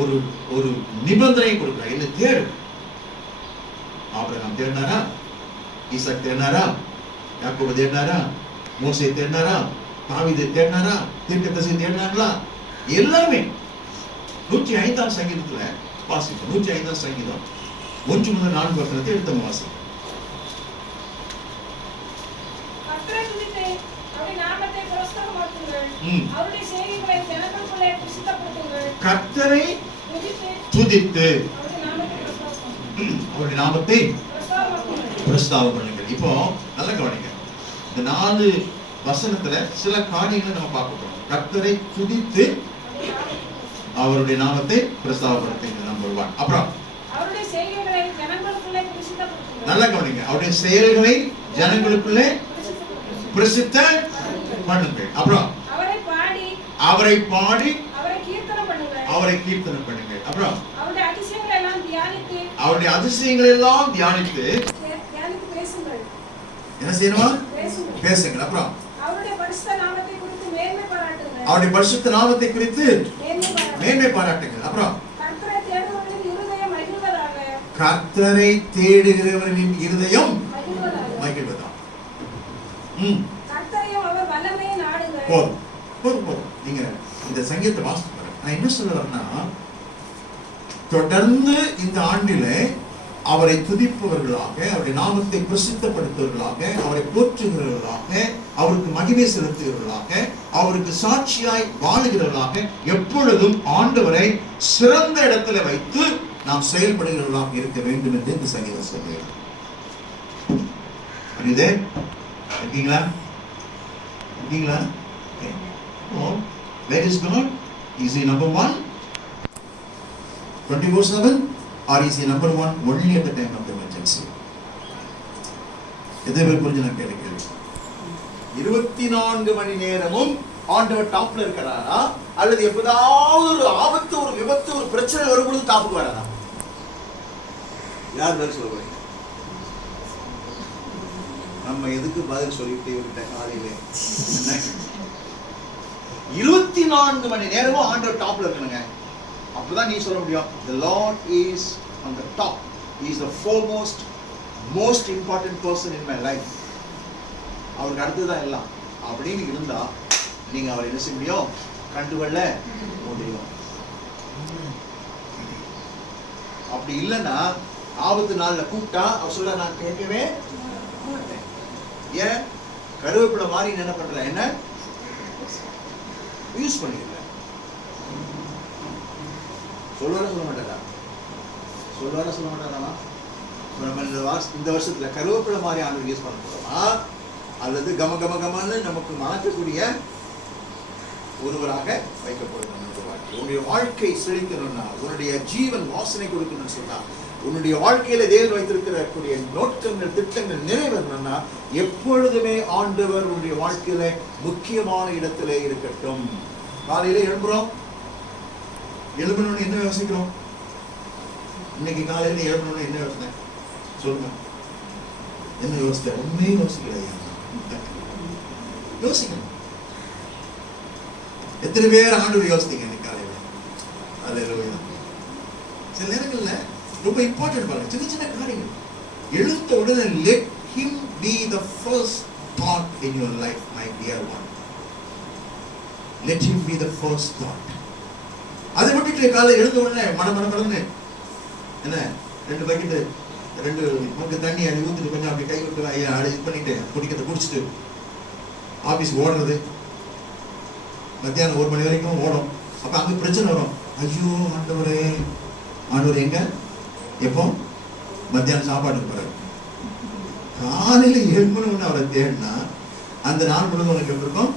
ஒரு ஒரு நிபந்தனை கொடுக்கிறார். என்ன தேடு? ஆபிரகாம் தேடினாரா? ஈசாக் தேடினாரா? யாக்கோபு தேடினாரா? மோசே தேடினாரா? தாவீது தேடினாரா? தீர்க்கதரிசி தேடினாங்களா? எல்லாமே 105ஆம் சங்கீதத்துல வாசிப்போம். 105ஆம் சங்கீதம் 1 முதல் 4 வசனத்தை எடுத்து வாசிப்போம். கர்த்தரை துதித்து அவருடைய நாமத்தை பிரஸ்தாபம் பண்ணுங்கள். இப்போ நல்ல கவனிங்க, இந்த 4 வசனத்துல சில காரியங்களை நம்ம பார்க்க போறோம். கர்த்தரை துதித்து அவருடைய நாமத்தை பிரஸ்தாபப்படுத்துங்க, நம்பர் 1. அப்புறம் நல்ல கவனிங்க, அவருடைய செயல்களை ஜனங்களுக்குள்ளே பிரசித்த பண்ணுங்கள். அப்புறம் அவரை பாடி அவரை கீர்த்தனம் பண்ணுங்கள். அப்புறம் அவருடைய அதிசயங்களை எல்லாம் தியானித்து என்ன செய்யணுமா? பேசுங்கள். அப்புறம் அவருடைய பரிசுத்த நாமத்தை குறித்து மேன்மை பாராட்டுங்கள். அப்புறம் கர்த்தரை தேடுகிறவர்களின் இருதயம் மகிழ்வதா. போதும். நீங்க இந்த சங்கீதத்தை வாசித்து பாருங்க. நான் என்ன சொல்ல வரேன்னா, தொடர்ந்து இந்த ஆண்டிலே அவரை துதிப்பவர்களாக, அவருடைய நாமத்தை பிரசித்தப்படுத்துவர்களாக, அவரை போற்றுகிறவர்களாக, அவருக்கு மகிமை செலுத்துகிறவர்களாக, அவருக்கு சாட்சியாய் வாழுகிறவர்களாக, எப்பொழுதும் ஆண்டவரை சிறந்த இடத்துல வைத்து நாம் செயல்படுகிறவர்களாக இருக்க வேண்டும் என்று இந்த சங்கீதம் சொல்லுகிறேன். இருக்கீங்களா? Where is God? Is he number 1 24/7 or is he number 1 only at the time of the emergency? எதை புரிஞ்சு நான் கேட்கிறேன். 24 மணி நேரமும் ஆண்டவர் டாப்ல இருக்கிறாரா, அல்லது எப்போதாவது ஒரு ஆபத்து, ஒரு விபத்து, ஒரு பிரச்சனை வரும்பொழுது டாப்புக்கு வராரா? யார் பதில் சொல்ல போறீங்க? நம்ம எதுக்கு பதில் சொல்லிட்டு விட்ட காலையில 24 மணி நேரமும் ஆண்டவர் டாப்ல இருக்கணுங்க. அப்பதான் நீ சொல்ல முடியும், the Lord is on the top. He is the foremost, most important person in my life. அவருக்கு அடுத்துதான் எல்லாம் அப்படின்னு இருந்தா நீங்க அவரை என்ன செய்ய முடியும்? கண்டுகொள்ள முடியும். அப்படி இல்லைன்னா ஆபத்து நாள்ல கூப்பிட்டா அவர் சொல்ல நான் கேட்கவே மாட்டேன். ஏன்? கருவேப்பிலை மாதிரி என்ன பண்ற, என்ன யூஸ் பண்ணிக்கல. சொல்லுவார சொல்ல மாட்டாரா? சொல்ல மாட்டாரா? இந்த வருஷத்துல கருவேப்பிலை மாதிரி ஆண்டு யூஸ் பண்ண போறோமா, அல்லது கமன்னு நமக்கு மாற்றக்கூடிய ஒருவராக வைக்கப்படுது? உன்னுடைய வாழ்க்கை செழிக்கணும்னா, உன்னுடைய ஜீவன் வாசனை கொடுக்கணும்னு சொன்னா, உன்னுடைய வாழ்க்கையில தேவன் வைத்திருக்கக்கூடிய நோக்கங்கள், திட்டங்கள் நிறைவேறணும்னா, எப்பொழுதுமே ஆண்டவர் உன்னுடைய வாழ்க்கையில முக்கியமான இடத்திலே இருக்கட்டும். காலையில எழும்புறோம், எழும்பணும்னு என்ன யோசிக்கிறோம்? இன்னைக்கு காலையில எழும்பணும்னு என்ன யோசனை சொல்லுங்க? என்ன யோசிக்க? ஒன்னே யோசிக்கலையா? யோசிக்கணும். எத்தனை பேர் ஆண்டவர் யோசித்தீங்க இன்னைக்கு காலையில? அல்லேலூயா. சில நேரங்கள்ல ரொம்ப இம்பார்ட்டன்ட் பாருங்க, சின்ன சின்ன காரியங்கள். எழுந்த உடனே let him be the first thought in your life, my dear one. Let him be the first thought. அதை விட்டுட்டு காலையில எழுந்த உடனே மடமடன்னு என்ன 2 பக்கெட் 2 மக்கு தண்ணி அடி ஊத்திட்டு கொஞ்சம் அப்படி கை விட்டு இது பண்ணிட்டு குடிக்கிறத குடிச்சிட்டு ஆபீஸ் ஓடுறது, மத்தியானம் 1 மணி வரைக்கும் ஓடும். அப்ப அங்க பிரச்சனை வரும். ஐயோ ஆண்டவர் எங்க? எப்போ? மத்தியானம் சாப்பாட்டுக்கு பிறகு. காலையில 7 மணி அவரை தேடினா அந்த நாள் முழுவதும் உனக்கு எப்படி இருக்கும்?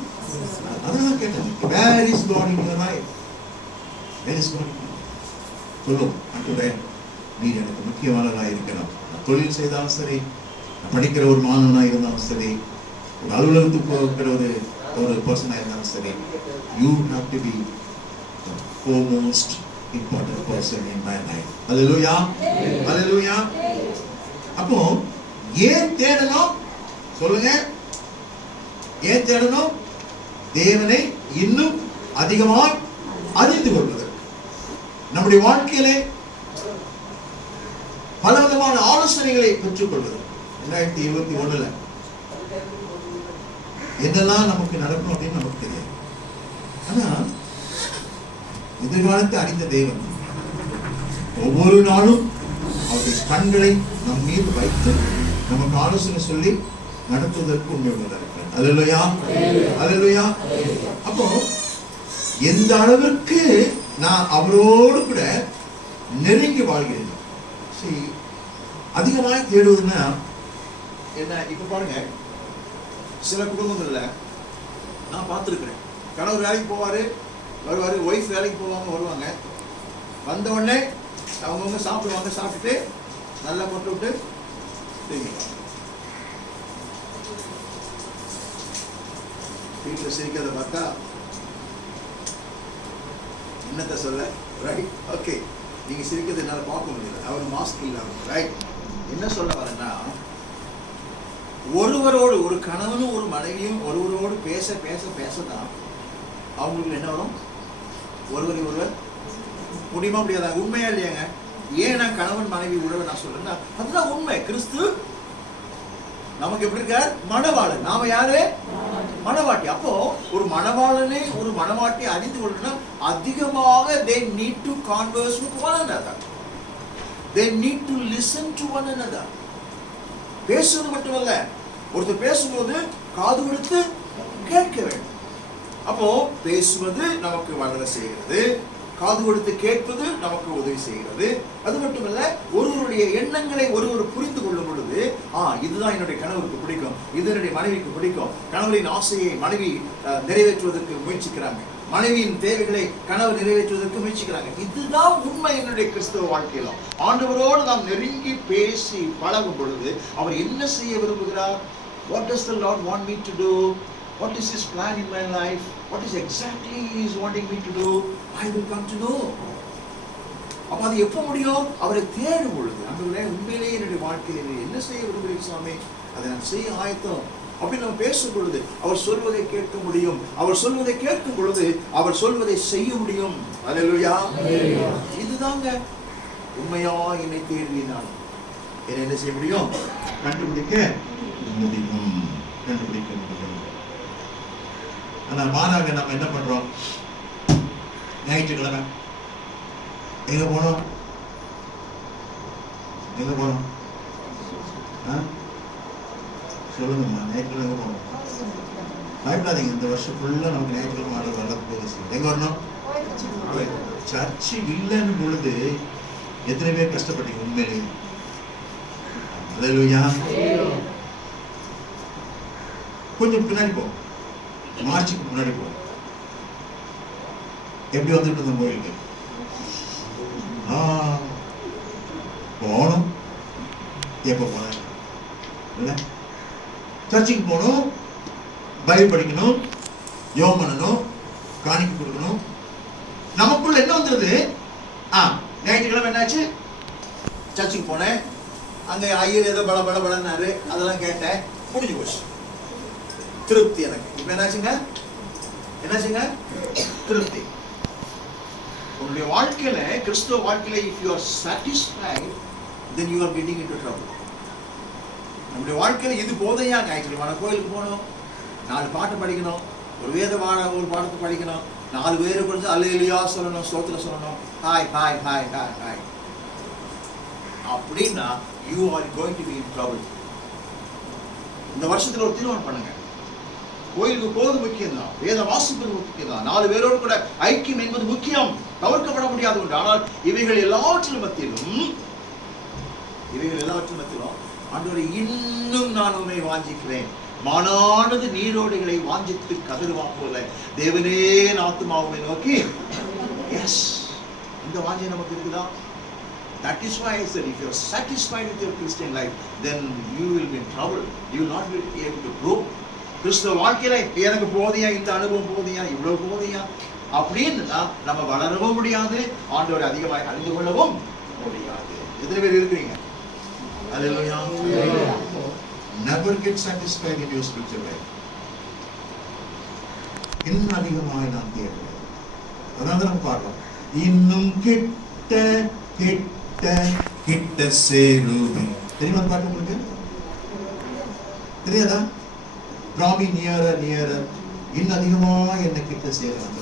அதான் கேட்டேன், where is God in your life? Where is God? சொல்லும், ஆண்டவரே நீர் எனக்கு முக்கியமானவராக இருக்கணும். தொழில் செய்தாலும் சரி, படிக்கிற ஒரு மாணவனாக இருந்தாலும் சரி, ஒரு அலுவலகத்துக்கு போகிற ஒரு ஒரு பர்சனாக இருந்தாலும் சரி, you have to be the foremost important person in my life. ஹalleluya, ஹalleluya. அப்போ ஏன் தேடணும் சொல்லுங்க? ஏன் தேடணும்? தேவனை இன்னும் அதிகமாக அறிந்து கொள்வது. நம்முடைய வாழ்க்கையிலே பலவிதமான ஆலோசனைகளை பெற்றுக் கொள்வது. 2021 என்னெல்லாம் நமக்கு நடக்கும் அப்படின்னு நமக்கு தெரியாது. ஆனா எதிர்காலத்தை அறிந்த தேவன் ஒவ்வொரு நாளும் அவருடைய கண்களை நம் மீது வைத்து நமக்கு ஆலோசனை சொல்லி நடத்துவதற்கு உண்மையுள்ளதாக இருக்கிறார். அல்லேலூயா, அல்லேலூயா. அப்போ எந்த அளவிற்கு நான் அவரோடு கூட நெருங்கி வாழ்கிறேன். சரி, அதிகமாக தேடுவதுன்னா என்ன? இப்ப பாருங்க, சில குடும்பங்கள்ல நான் பார்த்துருக்கிறேன். கணவர் வேலைக்கு போவாரு, வருவாரு, ஒய்ஃப் வேலைக்கு போவாங்க, வருவாங்க. வந்த உடனே அவங்கவுங்க சாப்பிடுவாங்க, சாப்பிட்டுட்டு நல்லா கொண்டு விட்டு தூங்கிடுவாங்க. வீட்டில் சிரிக்கிறத பார்த்தா என்னத்தை சொல்ல, ரைட்? ஓகே, நீங்க சிரிக்கிறது என்னால பார்க்க முடியல, அவர் மாஸ்க் இல்லாம, ரைட்? என்ன சொல்ல வரேன்னா, ஒருவரோடு, ஒரு கணவனும் ஒரு மனைவியும் ஒருவரோடு பேச பேச பேசதான் அவங்களுக்கு என்ன வரும்? ஒருவரை ஒருவர் முடியுமா முடியாதா? உண்மையா இல்லையாங்க? ஏன் நான் கணவன் மனைவி உறவை நான் சொல்றேன்னா, அதுதான் உண்மை. கிறிஸ்து நமக்கு எப்படி இருக்கார்? மணவாளன். நாம யாரு? மணவாட்டி. அப்போ ஒரு மணவாளனை ஒரு மணவாட்டி அறிந்து கொள்ளணும்னா அதிகமாக they need to converse with one another. They need to listen to one another. பேசுவது மட்டுமல்ல, ஒருத்தர் பேசும்போது காது கொடுத்து கேட்க வேண்டும். அப்போ பேசுவது நமக்கு வளர செய்கிறது, காது கொடுத்து கேட்பது நமக்கு உதவி செய்கிறது. அது மட்டுமல்ல, ஒருவருடைய எண்ணங்களை ஒருவர் புரிந்து கொள்ளும் பொழுது, இதுதான் என்னுடைய கணவருக்கு பிடிக்கும், இது என்னுடைய மனைவிக்கு பிடிக்கும். கணவரின் ஆசையை மனைவி நிறைவேற்றுவதற்கு முயற்சிக்கிறாங்க, மனைவியின் தேவைகளை கணவர் நிறைவேற்றுவதற்கு முயற்சிக்கிறாங்க. இதுதான் உண்மை. என்னுடைய கிறிஸ்தவ வாழ்க்கையில ஆண்டவரோடு நாம் நெருங்கி பேசி பழகும் பொழுது அவர் என்ன செய்ய விரும்புகிறார்? What does the Lord want me to do? What is His plan in my life? What is exactly He is wanting me to do? I will come to know. அப்ப அது எப்ப முடியும்? அவரை தேடும் பொழுது. ஆண்டவரே, உண்மையிலேயே என்னுடைய வாழ்க்கையில் என்ன செய்ய விரும்புகிறீங்க சுவாமி, அதை நான் செய்ய ஆயத்தம் அப்படி நம்ம பேசும் பொழுது அவர் சொல்வதை கேட்க முடியும். அவர் சொல்வதை கேட்கும் பொழுது அவர் சொல்வதை செய்ய முடியும். அல்லேலூயா. இதுதாங்க உண்மையா என்னை தேடுவீனால் என்ன என்ன செய்ய முடியும்? கண்டுபிடிக்க முடியும், கண்டுபிடிக்க முடியும். ஆனா மாறாக நம்ம என்ன பண்றோம்? ஞாயிற்றுக்கிழமை எங்க போனோம்? எங்க போனோம்? சொல்லுங்கம்மா, ஞாயிற்றுக்கிழமை எங்க போனோம்? பயப்படாதீங்க, இந்த வருஷம் ஃபுல்லா நமக்கு ஞாயிற்றுக்கிழமை ஆர்டர் வர போகுது. எங்க வரணும்? சர்ச்சு இல்லைன்னு பொழுது எத்தனை பேர் கஷ்டப்பட்டீங்க உண்மையிலேயே? அல்லேலூயா. கொஞ்சம் பின்னாடி போ, மார்ச்சுக்கு முன்னாடி போ. எப்படி வந்துட்டு இருந்தோம் கோயிலுக்கு? போகணும். எப்ப போன? இல்ல, சர்ச்சுக்கு போகணும், பைபிள் படிக்கணும், யோகம் பண்ணணும், காணிக்கை கொடுக்கணும். நமக்குள்ள என்ன வந்துருது? ஞாயிற்றுக்கிழமை என்னாச்சு? சர்ச்சுக்கு போனேன், அங்க ஐயர் ஏதோ பல பல பலன்னாரு, அதெல்லாம் கேட்டேன், முடிஞ்சு போச்சு. திருப்தி எனக்கு. இப்ப என்னாச்சுங்க? என்னாச்சுங்க? திருப்தி. உங்களுடைய வாழ்க்கையில, கிறிஸ்துவ வாழ்க்கையில, if you are satisfied, then you are getting into trouble. நம்முடைய வாழ்க்கையில இது போதையா? ஞாயிற்றுக்கிழமை கோயிலுக்கு போகணும், 4 பாட்டு படிக்கணும், ஒரு ஒரு பாடத்தை படிக்கணும், 4 பேரை குறித்து அல்லேலூயா சொல்லணும், ஸ்தோத்திரம் சொல்லணும், hi hi hi hi hi அப்படின்னா you are going to be in trouble. இந்த வருஷத்துல ஒரு தீர்மானம் பண்ணுங்க. கோயிலுக்கு போவது முக்கியம் தான், வேத வாசிப்பது முக்கியம் தான், 4 பேரோடு கூட ஐக்கியம் என்பது முக்கியம், தவிர்க்கப்பட முடியாது ஒன்று. ஆனால் இவைகள் எல்லாவற்றிலும் மத்தியிலும் ஆண்டவரே, இன்னும் நான் உம்மை வாஞ்சிக்கிறேன். மானானது நீரோடைகளை வாஞ்சித்து கதறுவான் போல தேவனே ஆத்துமாவை நோக்கி. எஸ், இந்த வாஞ்சை நமக்கு இருக்குதா? That is why I said, if you are satisfied with your Christian life, then you will be in trouble. You will not be able to grow. கிறிஸ்துவ வாழ்க்கையில எனக்கு போதியா, இந்த அனுபவம் போதியா, இவ்வளவு போதியா அப்படின்னா நம்ம வளரவும் முடியாது, ஆண்டவரை அதிகமாய் அறிந்து கொள்ளவும் முடியாது. எத்தனை பேர் இருக்கிறீங்க? Hallelujah. Never get satisfied in your spiritual life. இன்னும் அதிகமாய் நான் தேடுவேன். அதாவது நம்ம பாடுறோம், இன்னும் கிட்ட கிட்ட கிட்ட சேருவேன். தெரியுமா அந்த பாட்டு உங்களுக்கு? தெரியாதா? Draw me nearer, nearer. இன்னும் அதிகமா என்ன கிட்ட சேருவேன்.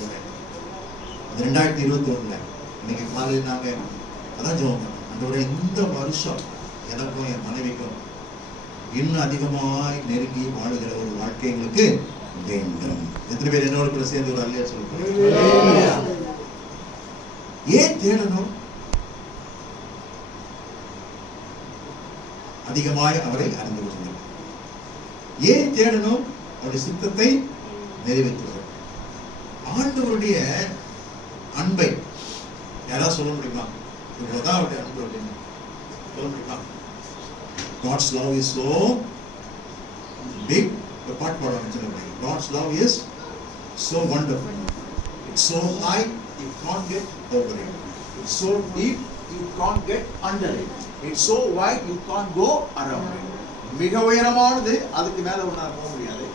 2021 இன்னைக்கு காலையில் நாங்க அதான் ஜெபம் பண்ணோம். அதோட இந்த வருஷம் எனக்கும் என் மனைவிக்கும் இன்னும் அதிகமாய் நெருங்கி வாழுகிற ஒரு வாழ்க்கை எங்களுக்கு வேண்டும். எத்தனை பேர் என்னோட கூட சேர்ந்து ஒரு அல்லையா சொல்லுங்க. ஏன் தேடணும்? அதிகமாய் அவரை அறிந்து கொள்ளுங்கள். ஏன் தேடணும்? அவருடைய சித்தத்தை நிறைவேற்றுவார். ஆண்டவருடைய அன்பை யாராவது சொல்ல முடியுமா? இவ்வளவுதான் அவருடைய அன்பு அப்படின்னு சொல்ல முடியுமா? God's love is so big. The part for God's love is so wonderful. It's so high, you can't get over it. It's so deep, you can't get under it. It's so wide, you can't go around it. மிக உயரமானது, அதுக்கு மேல ஒன்னால போக முடியாது.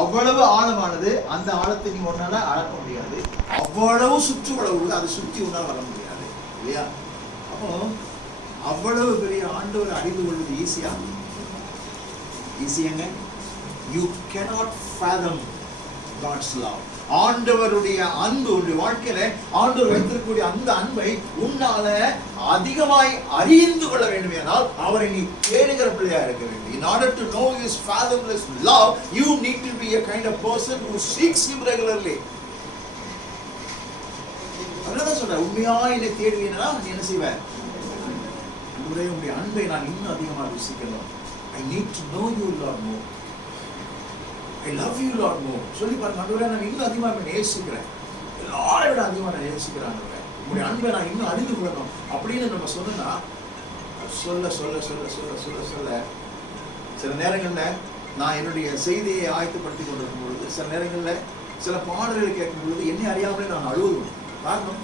அவ்வளவு ஆழமானது, அந்த ஆழத்தை நீ ஒன்னால அளக்க முடியாது. அவ்வளவு சுற்றுவளவு, அதை சுற்றி ஒன்னால வர முடியாது இல்லையா? அப்போ அவ்வளவு பெரிய ஆண்டவரை அறிந்து கொள்வது ஈஸியாங்க. You cannot fathom God's love. ஆண்டவருடைய அன்பு உன்னுடைய வாழ்க்கையில ஆண்டவர் வைத்திருக்கக்கூடிய அந்த அன்பை உன்னால அதிகமாய் அறிந்து கொள்ள வேண்டும் என்றால் அவரை நீ தேடுகிற பிள்ளையா இருக்க வேண்டும். In order to know His fathomless love, you need to be a kind of person who seeks Him regularly. அதான் சொல்றேன், உண்மையா என்னை தேடுவீனா நீ என்ன செய்வ? உன்னுடைய அன்பை நான் இன்னும் அதிகமாக ருசிக்கணும். I need to know you, Lord, more. I love you, Lord, more. சொல்லி பாருங்க, ஆண்டவரே நான் இன்னும் அதிகமாக நேசிக்கிறேன், எல்லாரை விட அதிகமாக நான் நேசிக்கிறேன் ஆண்டவரே, உங்களுடைய அன்பை நான் இன்னும் அறிந்து கொள்ளணும் அப்படின்னு நம்ம சொன்னா சொல்ல சொல்ல சொல்ல சொல்ல சொல்ல சொல்ல சில நேரங்களில் நான் என்னுடைய செய்தியை ஆயத்தப்படுத்தி கொண்டிருக்கும் பொழுது, சில நேரங்களில் சில பாடல்களை கேட்கும் பொழுது என்னை அறியாமலே நான் அழுவதும். காரணம்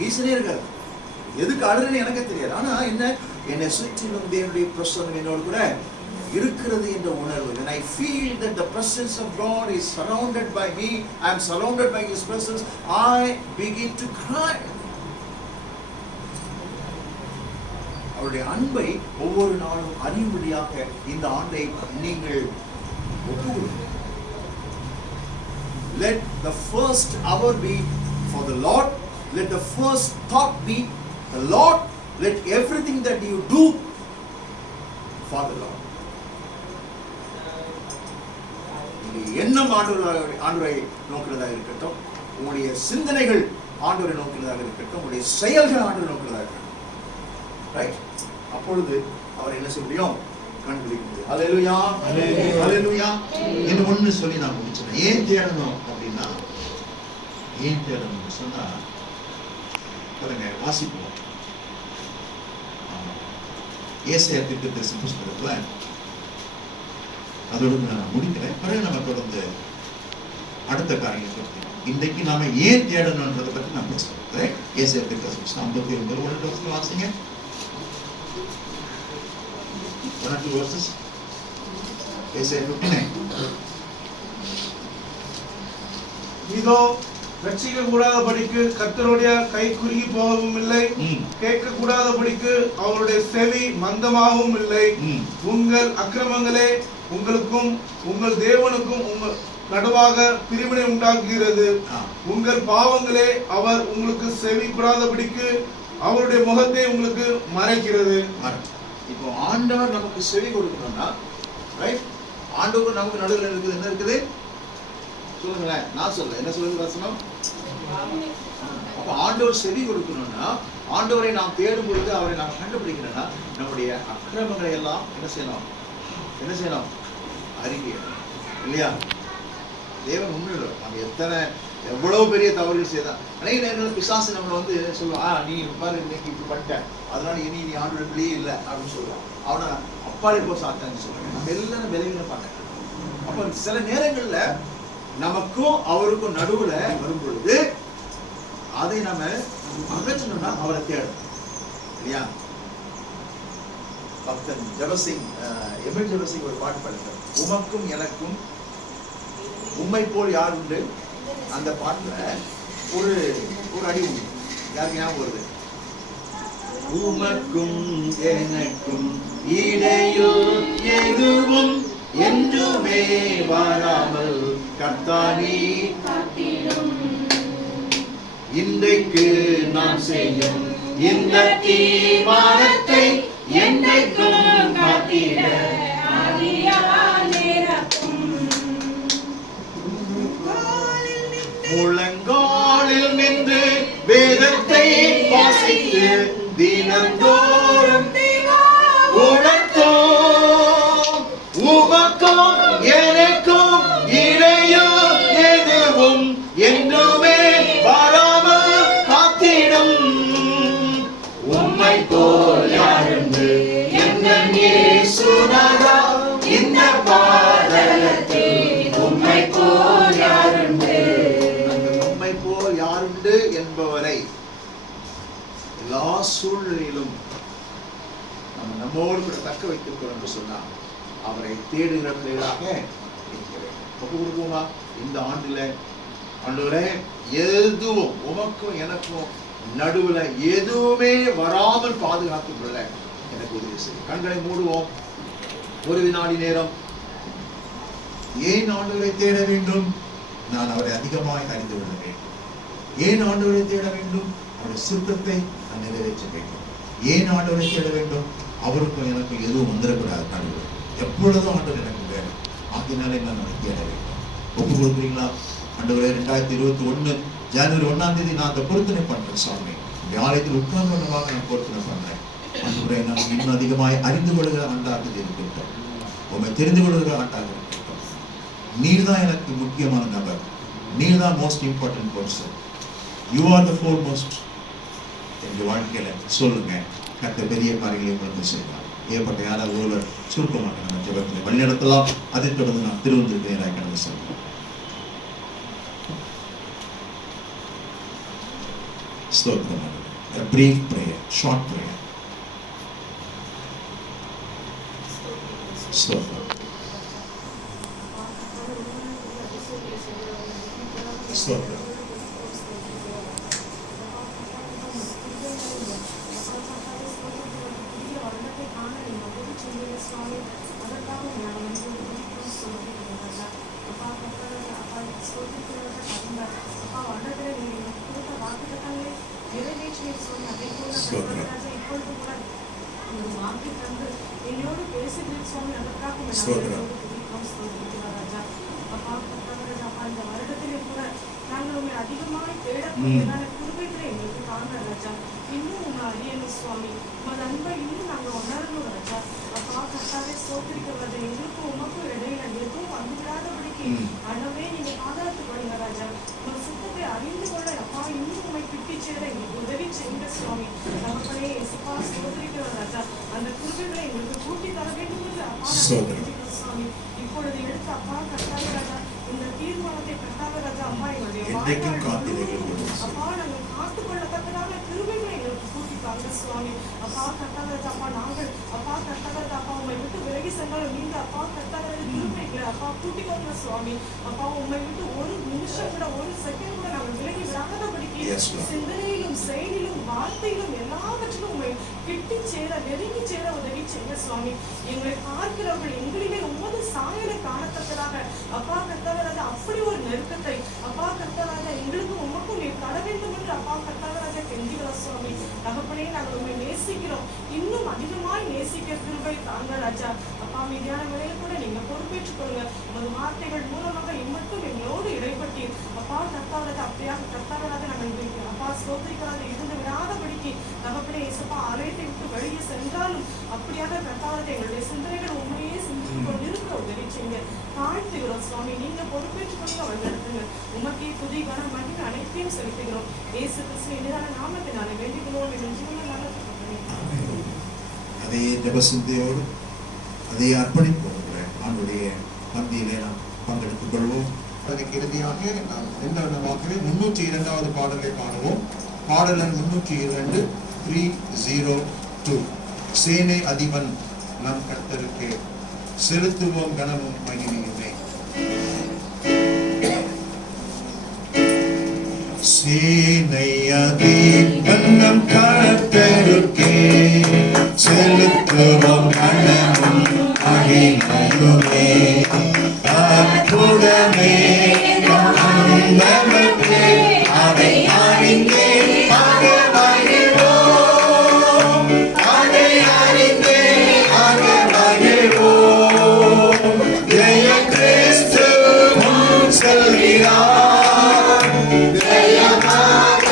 ரீசனே இருக்காது, எதுக்கு அழுதுன்னு எனக்கே தெரியாது. ஆனா என்னை சுற்றிலும் தேவனுடைய பிரசன்னம் என்னோடு கூட இருக்கிறது என்ற உணர்வு. When I feel that the presence of God is surrounded by me, I am surrounded by His presence, I begin to cry. அவருடைய அன்பை ஒவ்வொரு நாளும் அறியும்படியாக இந்த ஆண்டை நீங்கள் ஒப்புக்கொள்ளுங்கள். Let the first hour be for the Lord. Let the first thought be the Lord. Let everything that you do for the Lord. எண்ணம் ஆண்டவரை நோக்கிறதாக இருக்கட்டும், உங்களுடைய சிந்தனைகள் ஆண்டவரை நோக்கிறதாக இருக்கட்டும், உங்களுடைய செயல்கள் ஆண்டவரை நோக்கிறதாக இருக்கட்டும். ரைட்? அப்பொழுது அவர் என்ன செய்ய முடியும்? கண்டுபிடிக்க முடியும். ஹல்லேலூயா, ஹல்லேலூயா. இன்னும் ஒன்று சொல்லி நான் முடிச்சேன். ஏன் தேடணும் அப்படின்னா, ஏன் தேடணும்னு சொன்னா பாருங்க, வாசிப்போம். ஏசாயா தீர்க்கதரிசி புஸ்தகத்துல அதோடு நான் முடிக்கிறேன். பிறகு நம்ம தொடர்ந்து அடுத்த காரியம் இன்றைக்கு நாம ஏன் தேடணும்ன்றதை பற்றி நான் பேசுறேன். ஏசாயா தீர்க்கதரிசி புஸ்தகம் 59 வாசிங்க. 1 or 2 verses. ஏசாயா 59. இதோ ரட்சிக்க கூடாதபடிக்கு கர்த்தருடைய கை குறுகி போகவும் இல்லை, கேட்க கூடாதபடிக்கு அவருடைய செவி மந்தமாகவும் இல்லை. உங்கள் அக்கிரமங்களே உங்களுக்கும் உங்கள் தேவனுக்கும் உங்கள் நடுவாக பிரிவினை உண்டாக்குகிறது. உங்கள் பாவங்களே அவர் உங்களுக்கு செவி கூடாதபடிக்கு அவருடைய முகத்தை உங்களுக்கு மறைக்கிறது. இப்போ ஆண்டவர் நமக்கு செவி கொடுக்கணும்னா, ரைட்? ஆண்டவர் நமக்கு நடுவில் இருக்குது. என்ன இருக்குது சொல்லுங்களேன். நான் சொல்ல என்ன சொல்லுங்க வசனம். அப்ப ஆண்டவர் செவி கொடுக்கணும்னா, ஆண்டவரை நாம் தேடும் பொழுது அவரை நாம் கண்டுபிடிக்கணும்னா, நம்முடைய அக்கிரமங்களை எல்லாம் என்ன செய்யணும்? என்ன செய்யணும்? அறிக்கையிடணும் இல்லையா? தேவன் உண்மையுள்ளவர். நம்ம எவ்வளவு பெரிய தவறுகள் செய்தான். அநேக நேரங்களில் பிசாசு நம்மளை வந்து சொல்லுவான், நீ பாரு இன்னைக்கு இப்படி பண்ணிட்ட, அதனால இனி நீ ஆண்டவருக்குள்ளேயே இல்லை அப்படின்னு சொல்லுவான். அவனை அப்பாலே போ சாத்தான்னு சொல்லுவாங்க. நம்ம எல்லாரும் விளைவின பண்ண அப்ப சில நேரங்கள்ல நமக்கும் அவருக்கும் நடுவுல வரும் பொழுது அதை நம்ம அகற்றணும்னா அவரை தேடணும் இல்லையா? பக்தன் ஜெபசிங் எம்எல் ஜெபசிங் ஒரு பாட்டு பாடுறார், உமக்கும் எனக்கும் உம்மை போல் யார் உண்டு. அந்த பாட்டுல ஒரு அடி உண்டு. யாருக்கு ஞாபகம் வருது? உமக்கும் எனக்கும் இடையில் எதுவும் என்றுமே வராமல் கர்த்தானே இன்றைக்கு நான் செய்யும் இந்த தீர்மானத்தை என்றைக்கும் காத்திட முழங்காலில் நின்று வேதத்தை வாசித்து தினந்தோறும் உணர்த்தோம். உமக்கும் எனக்கும் இடையில் எதுவும் என்றுமே வராமல் காத்திடும். உம்மை போல் யாருண்டு எங்கள் இயேசுநாதா, இந்த பாதலத்தில் உம்மை போல் யாருண்டு. அந்த உம்மை போல் யாருண்டு என்பவரை எல்லா சூழ்நிலையிலும் நம்மோடு கூட தக்க வைத்திருக்கிறோம் என்று சொன்னால் அவரை தேடுகிற பிள்ளைகளாக இருக்கிறேன். ஒப்பு கொடுப்போமா? இந்த ஆண்டுல ஆண்டவரே, எதுவும் உமக்கும் எனக்கும் நடுவுல எதுவுமே வராமல் பாதுகாத்துக் கொள்ள எனக்கு உதவி செய்யும். கண்களை மூடுவோம் ஒரு வினாடி நேரம். ஏன் ஆண்டவரை தேட வேண்டும்? நான் அவரை அதிகமாக அறிந்து கொள்ள வேண்டும். ஏன் ஆண்டவரை தேட வேண்டும்? அவருடைய சித்தத்தை நான் நிறைவேற்ற வேண்டும். ஏன் ஆண்டவரை தேட வேண்டும்? அவருக்கும் எனக்கும் எதுவும் வந்துடக்கூடாது. ஆண்டவர் எப்பொழுதும் ஆண்டவர் எனக்கு வேணும். ஆகினாலே நான் அவரை தேட வேண்டும். ஒப்பு கொடுக்குறீங்களா? ஆண்டவரே, 2021 ஜனவரி 1ஆம் தேதி நான் அந்த பொருத்தனை பண்றேன் சாமி. இந்த ஆலயத்தில் உட்கார்ந்தவனமாக நான் பொருத்தனை பண்றேன். ஆண்டவரே, நான் இன்னும் அதிகமாக அறிந்து கொள்கிற ஆண்டாக இருக்கட்டும். உண்மை தெரிந்து கொள்கிற ஆண்டாக இருக்கட்டும். நீர் தான் எனக்கு முக்கியமான நபர். நீர் தான் most important person. You are the foremost. எங்கள் வாழ்க்கையில சொல்லுங்க. கர்த்தர் பெரிய காரியங்களை உங்களுக்கு செய்வார். ஏற்பட்ட யாராவது ஒருவர் சுருக்கமாக நம்ம ஜெபத்தில் வழிநடத்தலாம். அதைத் தொடர்ந்து நாம் திருவந்திற்கு நேராக கடந்து செல்வோம். ஸ்தோத்திரம். A brief prayer, short prayer. ஸ்தோத்திரம். ஸ்தோத்திரம். இப்பொழுது எடுத்து அப்பா கர்த்தாவே ராஜா, இந்த தீர்மானத்தை கர்த்தாவே ராஜா, அப்பா எங்களுடைய அப்பா நாங்கள் காத்துக்கொள்ளத்தக்கதாக கிருபைகளை எங்களுக்கு கூட்டி தாங்க சுவாமி. அப்பா கர்த்தாவே ராஜா, அப்பா நாங்கள் அப்பா கர்த்தாவே ராஜா, அப்பா உண்மை விட்டு விலகி சென்றாலும் நீங்க அப்பா கர்த்தாவே ராஜா கிருபைகளை அப்பா கூட்டிக்கோங்க சுவாமி. அப்பா உண்மை விட்டு ஒரு நிமிஷம் கூட ஒரு செகண்ட் கூட நாங்கள் விலகி விடாதபடிக்கு சிந்தனையிலும் செயலிலும் வார்த்தையிலும் எல்லாவற்றிலும் உண்மை கிட்டி சேர நெருங்கி சேர உதவி செய்ய சுவாமி. எங்களை பார்க்கிறவர்கள் எங்களிலே உமது சாயலை காணத்தக்கதாக அப்பா கர்த்தாவே ராஜா அப்படி ஒரு நெருக்கத்தை அப்பா கர்த்தாவே ராஜா எங்களுக்கும் உமக்கும் நீர் தர வேண்டும் என்று அப்பா கர்த்தாவே ராஜா கெஞ்சுகிற சுவாமி. தகப்பனே, நாங்கள் உண்மை நேசிக்கிறோம். இன்னும் அதிகமாய் நேசிக்க கிருபை தாங்க ராஜா. அப்பா மீதியான வேலையை கூட நீங்க பொறுப்பேற்றுக் கொள்ளுங்க. உமது வார்த்தைகள் மூலமாக இம்மட்டும் எங்களோடு இடைப்பட்டீர் அப்பா கர்த்தாவே ராஜா. அப்படியாக கர்த்தாவே ராஜா நாங்கள் அப்பா ஸ்தோத்திரிக்காத இருந்து விடாதபடிக்கு தகப்பனே இயேசுப்பா ஆலயத்தை விட்டு வெளியே சென்றாலும் அப்படியாக கர்த்தாவே எங்களுடைய சிந்தனைகள் உண்மையே சிந்தித்து கொண்டிருக்க உதவி செய்யுங்க. தாழ்த்துகிறோம் சுவாமி. நீங்க பொறுப்பேற்றுக் கொண்டு அவள் நடத்துங்க. உமக்கே துதி கன மகிமை அனைத்தையும் செலுத்துகிறோம். இயேசு கிறிஸ்து இனிதான நாமத்தினாலே வேண்டிக் கொள்வோம் என்று ஜீவன நாமத்தில். அதே ஜெபசிந்தையோடு அதே அர்ப்பணிப்போடு ஆண்டுடைய பந்தியிலே நாம் பங்கெடுத்துக் கொள்வோம். அதற்கு இறுதியாக நாம் எந்தவிதமாகவே 302வது பாடலை பாடுவோம். பாடல் எண் 302 302. சேனை அதிபன் நம் கர்த்தருக்கு செலுத்துவோம் கனமும் மகிமையுமே. சேனை அதிபன் நம் கர்த்தருக்கு செலுத்துவோம் கனமும் மகிமையுமே. அற்புதமே நமக்கு அதை அறிந்தே ஆக மகிழ்வோம். அதை அறிந்தே ஆக மகிழ்வோம். ஜெய கிறிஸ்து முன் செல்கிறார். ஜெயமாக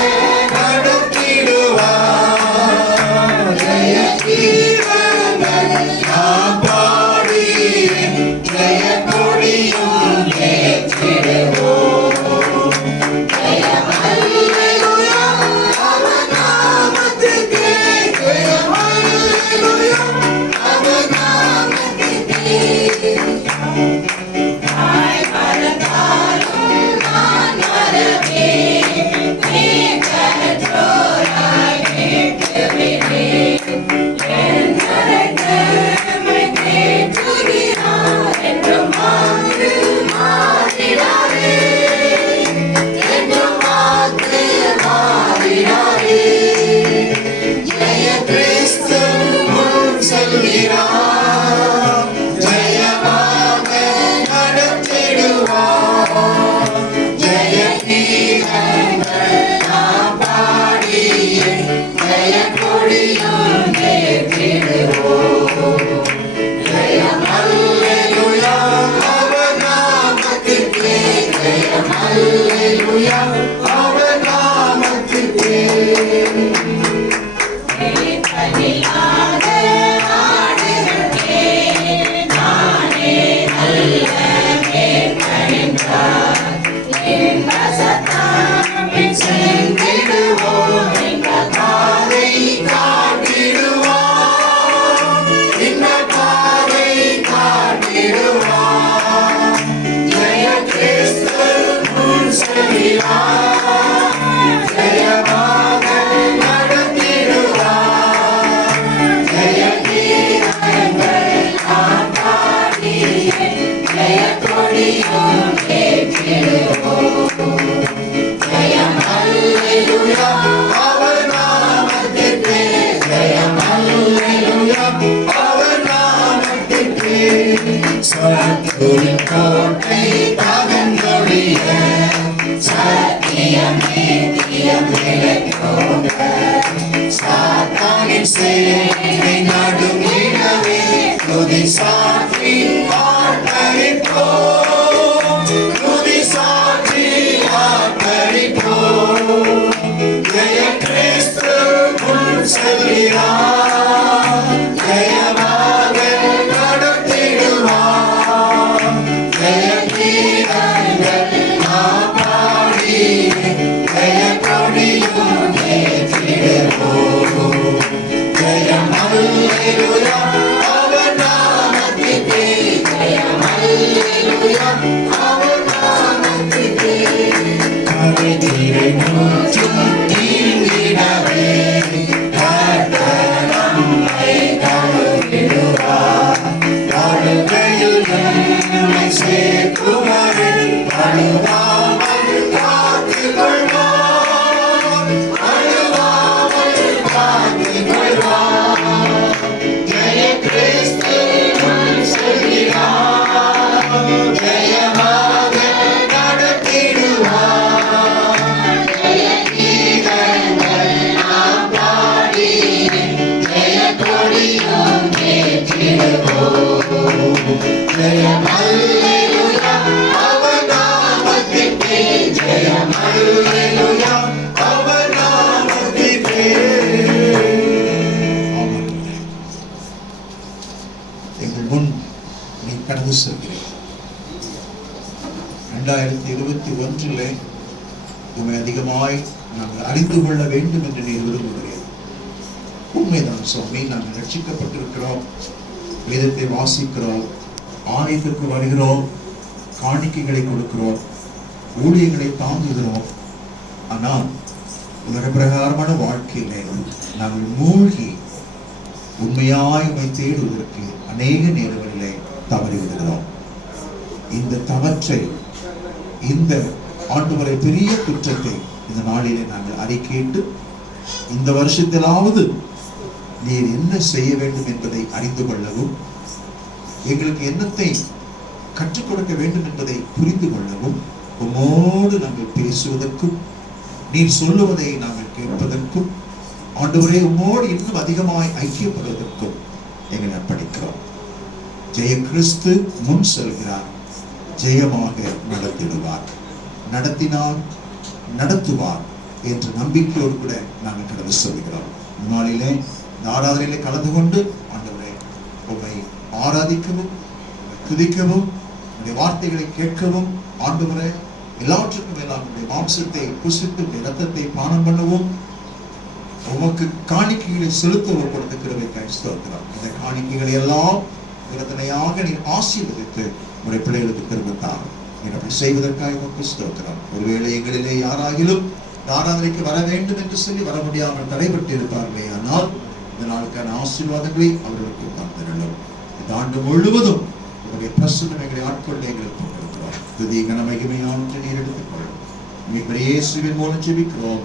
நடத்திடுவார். ஜெய கீதங்கள் நாம் பாடி ஜெய கொடியும் ஏற்றிடுவோம். ஜெய அல்லேலூயா அவர் நாமத்துக்கே. ஜெய அல்லேலூயா அவர் நாமத்துக்கே. தாய் மறந்தாலும் நான் மறவேன். நீ கற்றோராய் கேட்குவினேன். என் மறைத்தமை தேற்றுகிறார் என்றும் மாற்று மாறிடாதே. என்றும் மாற்று மாறிடாதே. ஜெய கிறிஸ்து முன் செல்கிறார். ஜெயமாக நடத்திடுவார். ஜெய கீதங்கள் நாம் பாடி ஜெய கொடியும் ஏற்றிடுவோம். ஜெயம் அல்லேலூயா அவர் நாமத்துக்கே. ஜெயம் அல்லேலூயா அவர் நாமத்துக்கே. வெளிப்படையாக ஆடுகிறே நானே நல்ல மேற்கணிந்தார். என் வசத்தாமின் சென்றிடுவோம். எங்கள் பாதை காட்டிடுவோம். இந்த பாதை காட்டிடுவோம். ஜெய கிறிஸ்து முன் செல்கிறார். ஜெயமாக நடத்திடுவார். ஜெய கீதங்கள் நாம் பாடி ஜெய கொடியும் ஏற்றிடுவோம். ஜெயம் அல்லேலூயா அவர் நாமத்துக்கே. ஜெயம் அல்லேலூயா அவர் நாமத்துக்கே. சத்துருவின் கோட்டை தகர்ந்தொழிய சத்தியம் நீதியம் நிலைத்தோங்க. சாத்தானின் சேனை நடுங்கிடவே துதி சாற்றி ஆர்ப்பரிப்போம். துதி சாற்றி ஆர்ப்பரிப்போம். ஜெய கிறிஸ்து முன் செல்கிறார். ஜெயமாக நடத்திடுவார். ஜெய கீதங்கள் நாம் பாடி ஜெய கொடியும் ஏற்றிடுவோம். ஜெயம் அல்லேலூயா அவர் நாமத்துக்கே. ஜெயம் அல்லேலூயா அவர் நாமத்துக்கே. கரைதிரை முற்றும் நீங்கிடவே கர்த்தர் நம்மை கழுவிடுவார். அழுகையில் நம்மை சேர்க்குவரை அழுவாமல் காத்துக்கொள்வார். அழுவாமல் காத்துக்கொள்வார். ஜெய கிறிஸ்து முன் செல்கிறார். ஜெயமாக நடத்திடுவார். ஜெய கீதங்கள் நாம் பாடி ஜெய கொடியும் ஏற்றிடுவோம். ஜெயம் அல்லேலூயா அவர் நாமத்துக்கே. ஜெயம் அல்லேலூயா அவர் நாமத்துக்கே. எங்கள் முன் நீ கடந்து செல்கிறேன். 2021 உண்மை அதிகமாய் நாங்கள் அறிந்து கொள்ள வேண்டும் என்று நீர் விரும்புகிறேன். உண்மைதான் சுவாமி, நாங்கள் ரட்சிக்கப்பட்டிருக்கிறோம், வேதத்தை வாசிக்கிறோம், ஆலயத்திற்கு வருகிறோம், காணிக்கைகளை கொடுக்கிறோம், ஊழியங்களை தாங்குகிறோம். ஆனால் உலக பிரகாரமான வாழ்க்கையில நாங்கள் மூழ்கி உண்மையாய் உண்மை தேடுவதற்கு அநேக நேரங்களிலே தவறி விடுகிறோம். இந்த தவற்றை, இந்த ஆண்டவரை பெரிய குற்றத்தை இந்த நாளிலே நாங்கள் அறிக்கையிட்டு, இந்த வருஷத்திலாவது நீர் என்ன செய்ய வேண்டும் என்பதை அறிந்து கொள்ளவும், எங்களுக்கு என்னத்தை கற்றுக் கொடுக்க வேண்டும் என்பதை புரிந்து கொள்ளவும், உம்மோடு நாங்கள் பேசுவதற்கும், நீர் சொல்லுவதை நாங்கள் கேட்பதற்கும், ஆண்டவரே உம்மோடு இன்னும் அதிகமாய் ஐக்கியப்படுவதற்கும் எங்களை அர்ப்பணிக்கிறோம். ஜெய கிறிஸ்து முன் செல்கிறார், ஜெயமாக நடத்திடுவார், நடத்தினார், நடத்துவார் என்ற நம்பிக்கையோடு கூட நாங்கள் கடந்து சொல்கிறோம். நாளிலே இந்த ஆராதனையிலே கலந்து கொண்டு ஆண்டவரே உம்மை ஆராதிக்கவும், துதிக்கவும், உடைய வார்த்தைகளை கேட்கவும், ஆண்டவரே எல்லாவற்றுக்கும் மேலாக உடைய மாம்சத்தை புசித்து இரத்தத்தை பானம் பண்ணவும், உமக்கு காணிக்கைகளை செலுத்தவும் கொடுத்த கிருபைக்காய் ஸ்தோத்திரம். இந்த காணிக்கைகளை எல்லாம் பிரதனையாக நீர் ஆசீர்வதித்து உடைய பிள்ளைகளுக்கு திரும்பத்தார். நீர் அப்படி செய்வதற்காக உமக்கு ஸ்தோத்திரம். ஒருவேளை எங்களிலே யாராகிலும் ஆராதனைக்கு வர வேண்டும் என்று சொல்லி வர முடியாமல் தடைபட்டு இருப்பார்களே, ஆனால் இந்த நாளுக்கான ஆசீர்வாதங்களை அவர்களுக்கு தந்திரலும். இந்த ஆண்டு முழுவதும் உங்களுடைய பிரசன்னம் எங்களை ஆட்கொள்ள எங்களுக்கு கொண்டிருக்கிறோம். துதி கனமகிமையானவற்றை நீர் எடுத்துக் கொள்ளும். மீட்பர் இயேசுவின் மூலம் ஜெபிக்கிறோம்.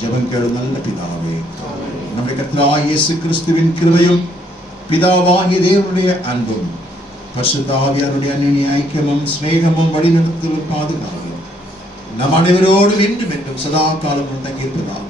ஜெபம் கேளும் நல்ல பிதாவே. நம்முடைய கர்த்தராகிய இயேசு கிறிஸ்துவின் கிருபையும், பிதாவாகிய தேவனுடைய அன்பும், பரிசுத்த ஆவியாருடைய அன்யோன்ய ஐக்கியமும், சிநேகமும், வழிநடத்தலும், பாதுகாவலும் நம் அனைவரோடும் என்றும் என்றும் சதா காலமும் தங்கியிருப்பதாக.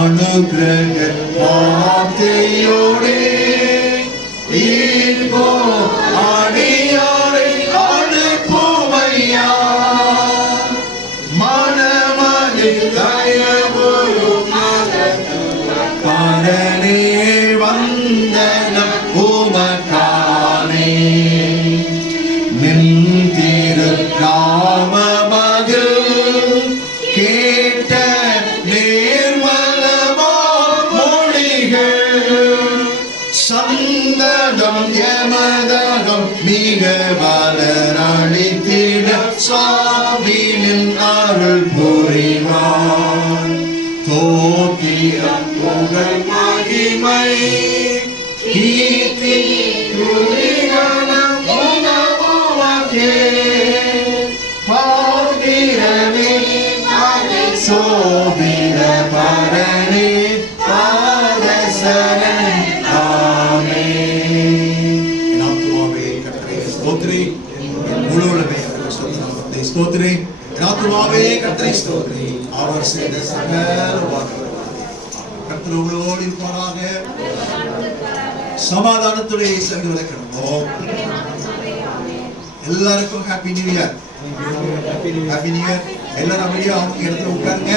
அனுக்கிரக வார்த்தையோடே ஈர்ப்போ அடியாரை அனுப்புமையா, மனமதில் தயவுறும் பரனே வந்தனம் உமக்கானே. நின் திரு நாமமதில் கேட்ட சந்ததம் யமதகம் மிக வளரளித்திட சுவாமியின் அருள் புரிவான். தோத்திரம் புகழ் மகிமை கீர்த்தி துதிகணம் உமக்கே. பாத்திரமே சோபிர பரணே பாதசரணே. ஸ்தோத்திரி, ஆத்துமாவே கர்த்தரை ஸ்தோத்திரி. அவர் செய்த சகல கர்த்தர் உங்களோடு இருப்பாராக. சமாதானத்துடைய சென்று விளக்கணும். எல்லாருக்கும் happy new year. Happy new year. எல்லாரும் அமைதியா அவங்க இடத்துல உட்காருங்க.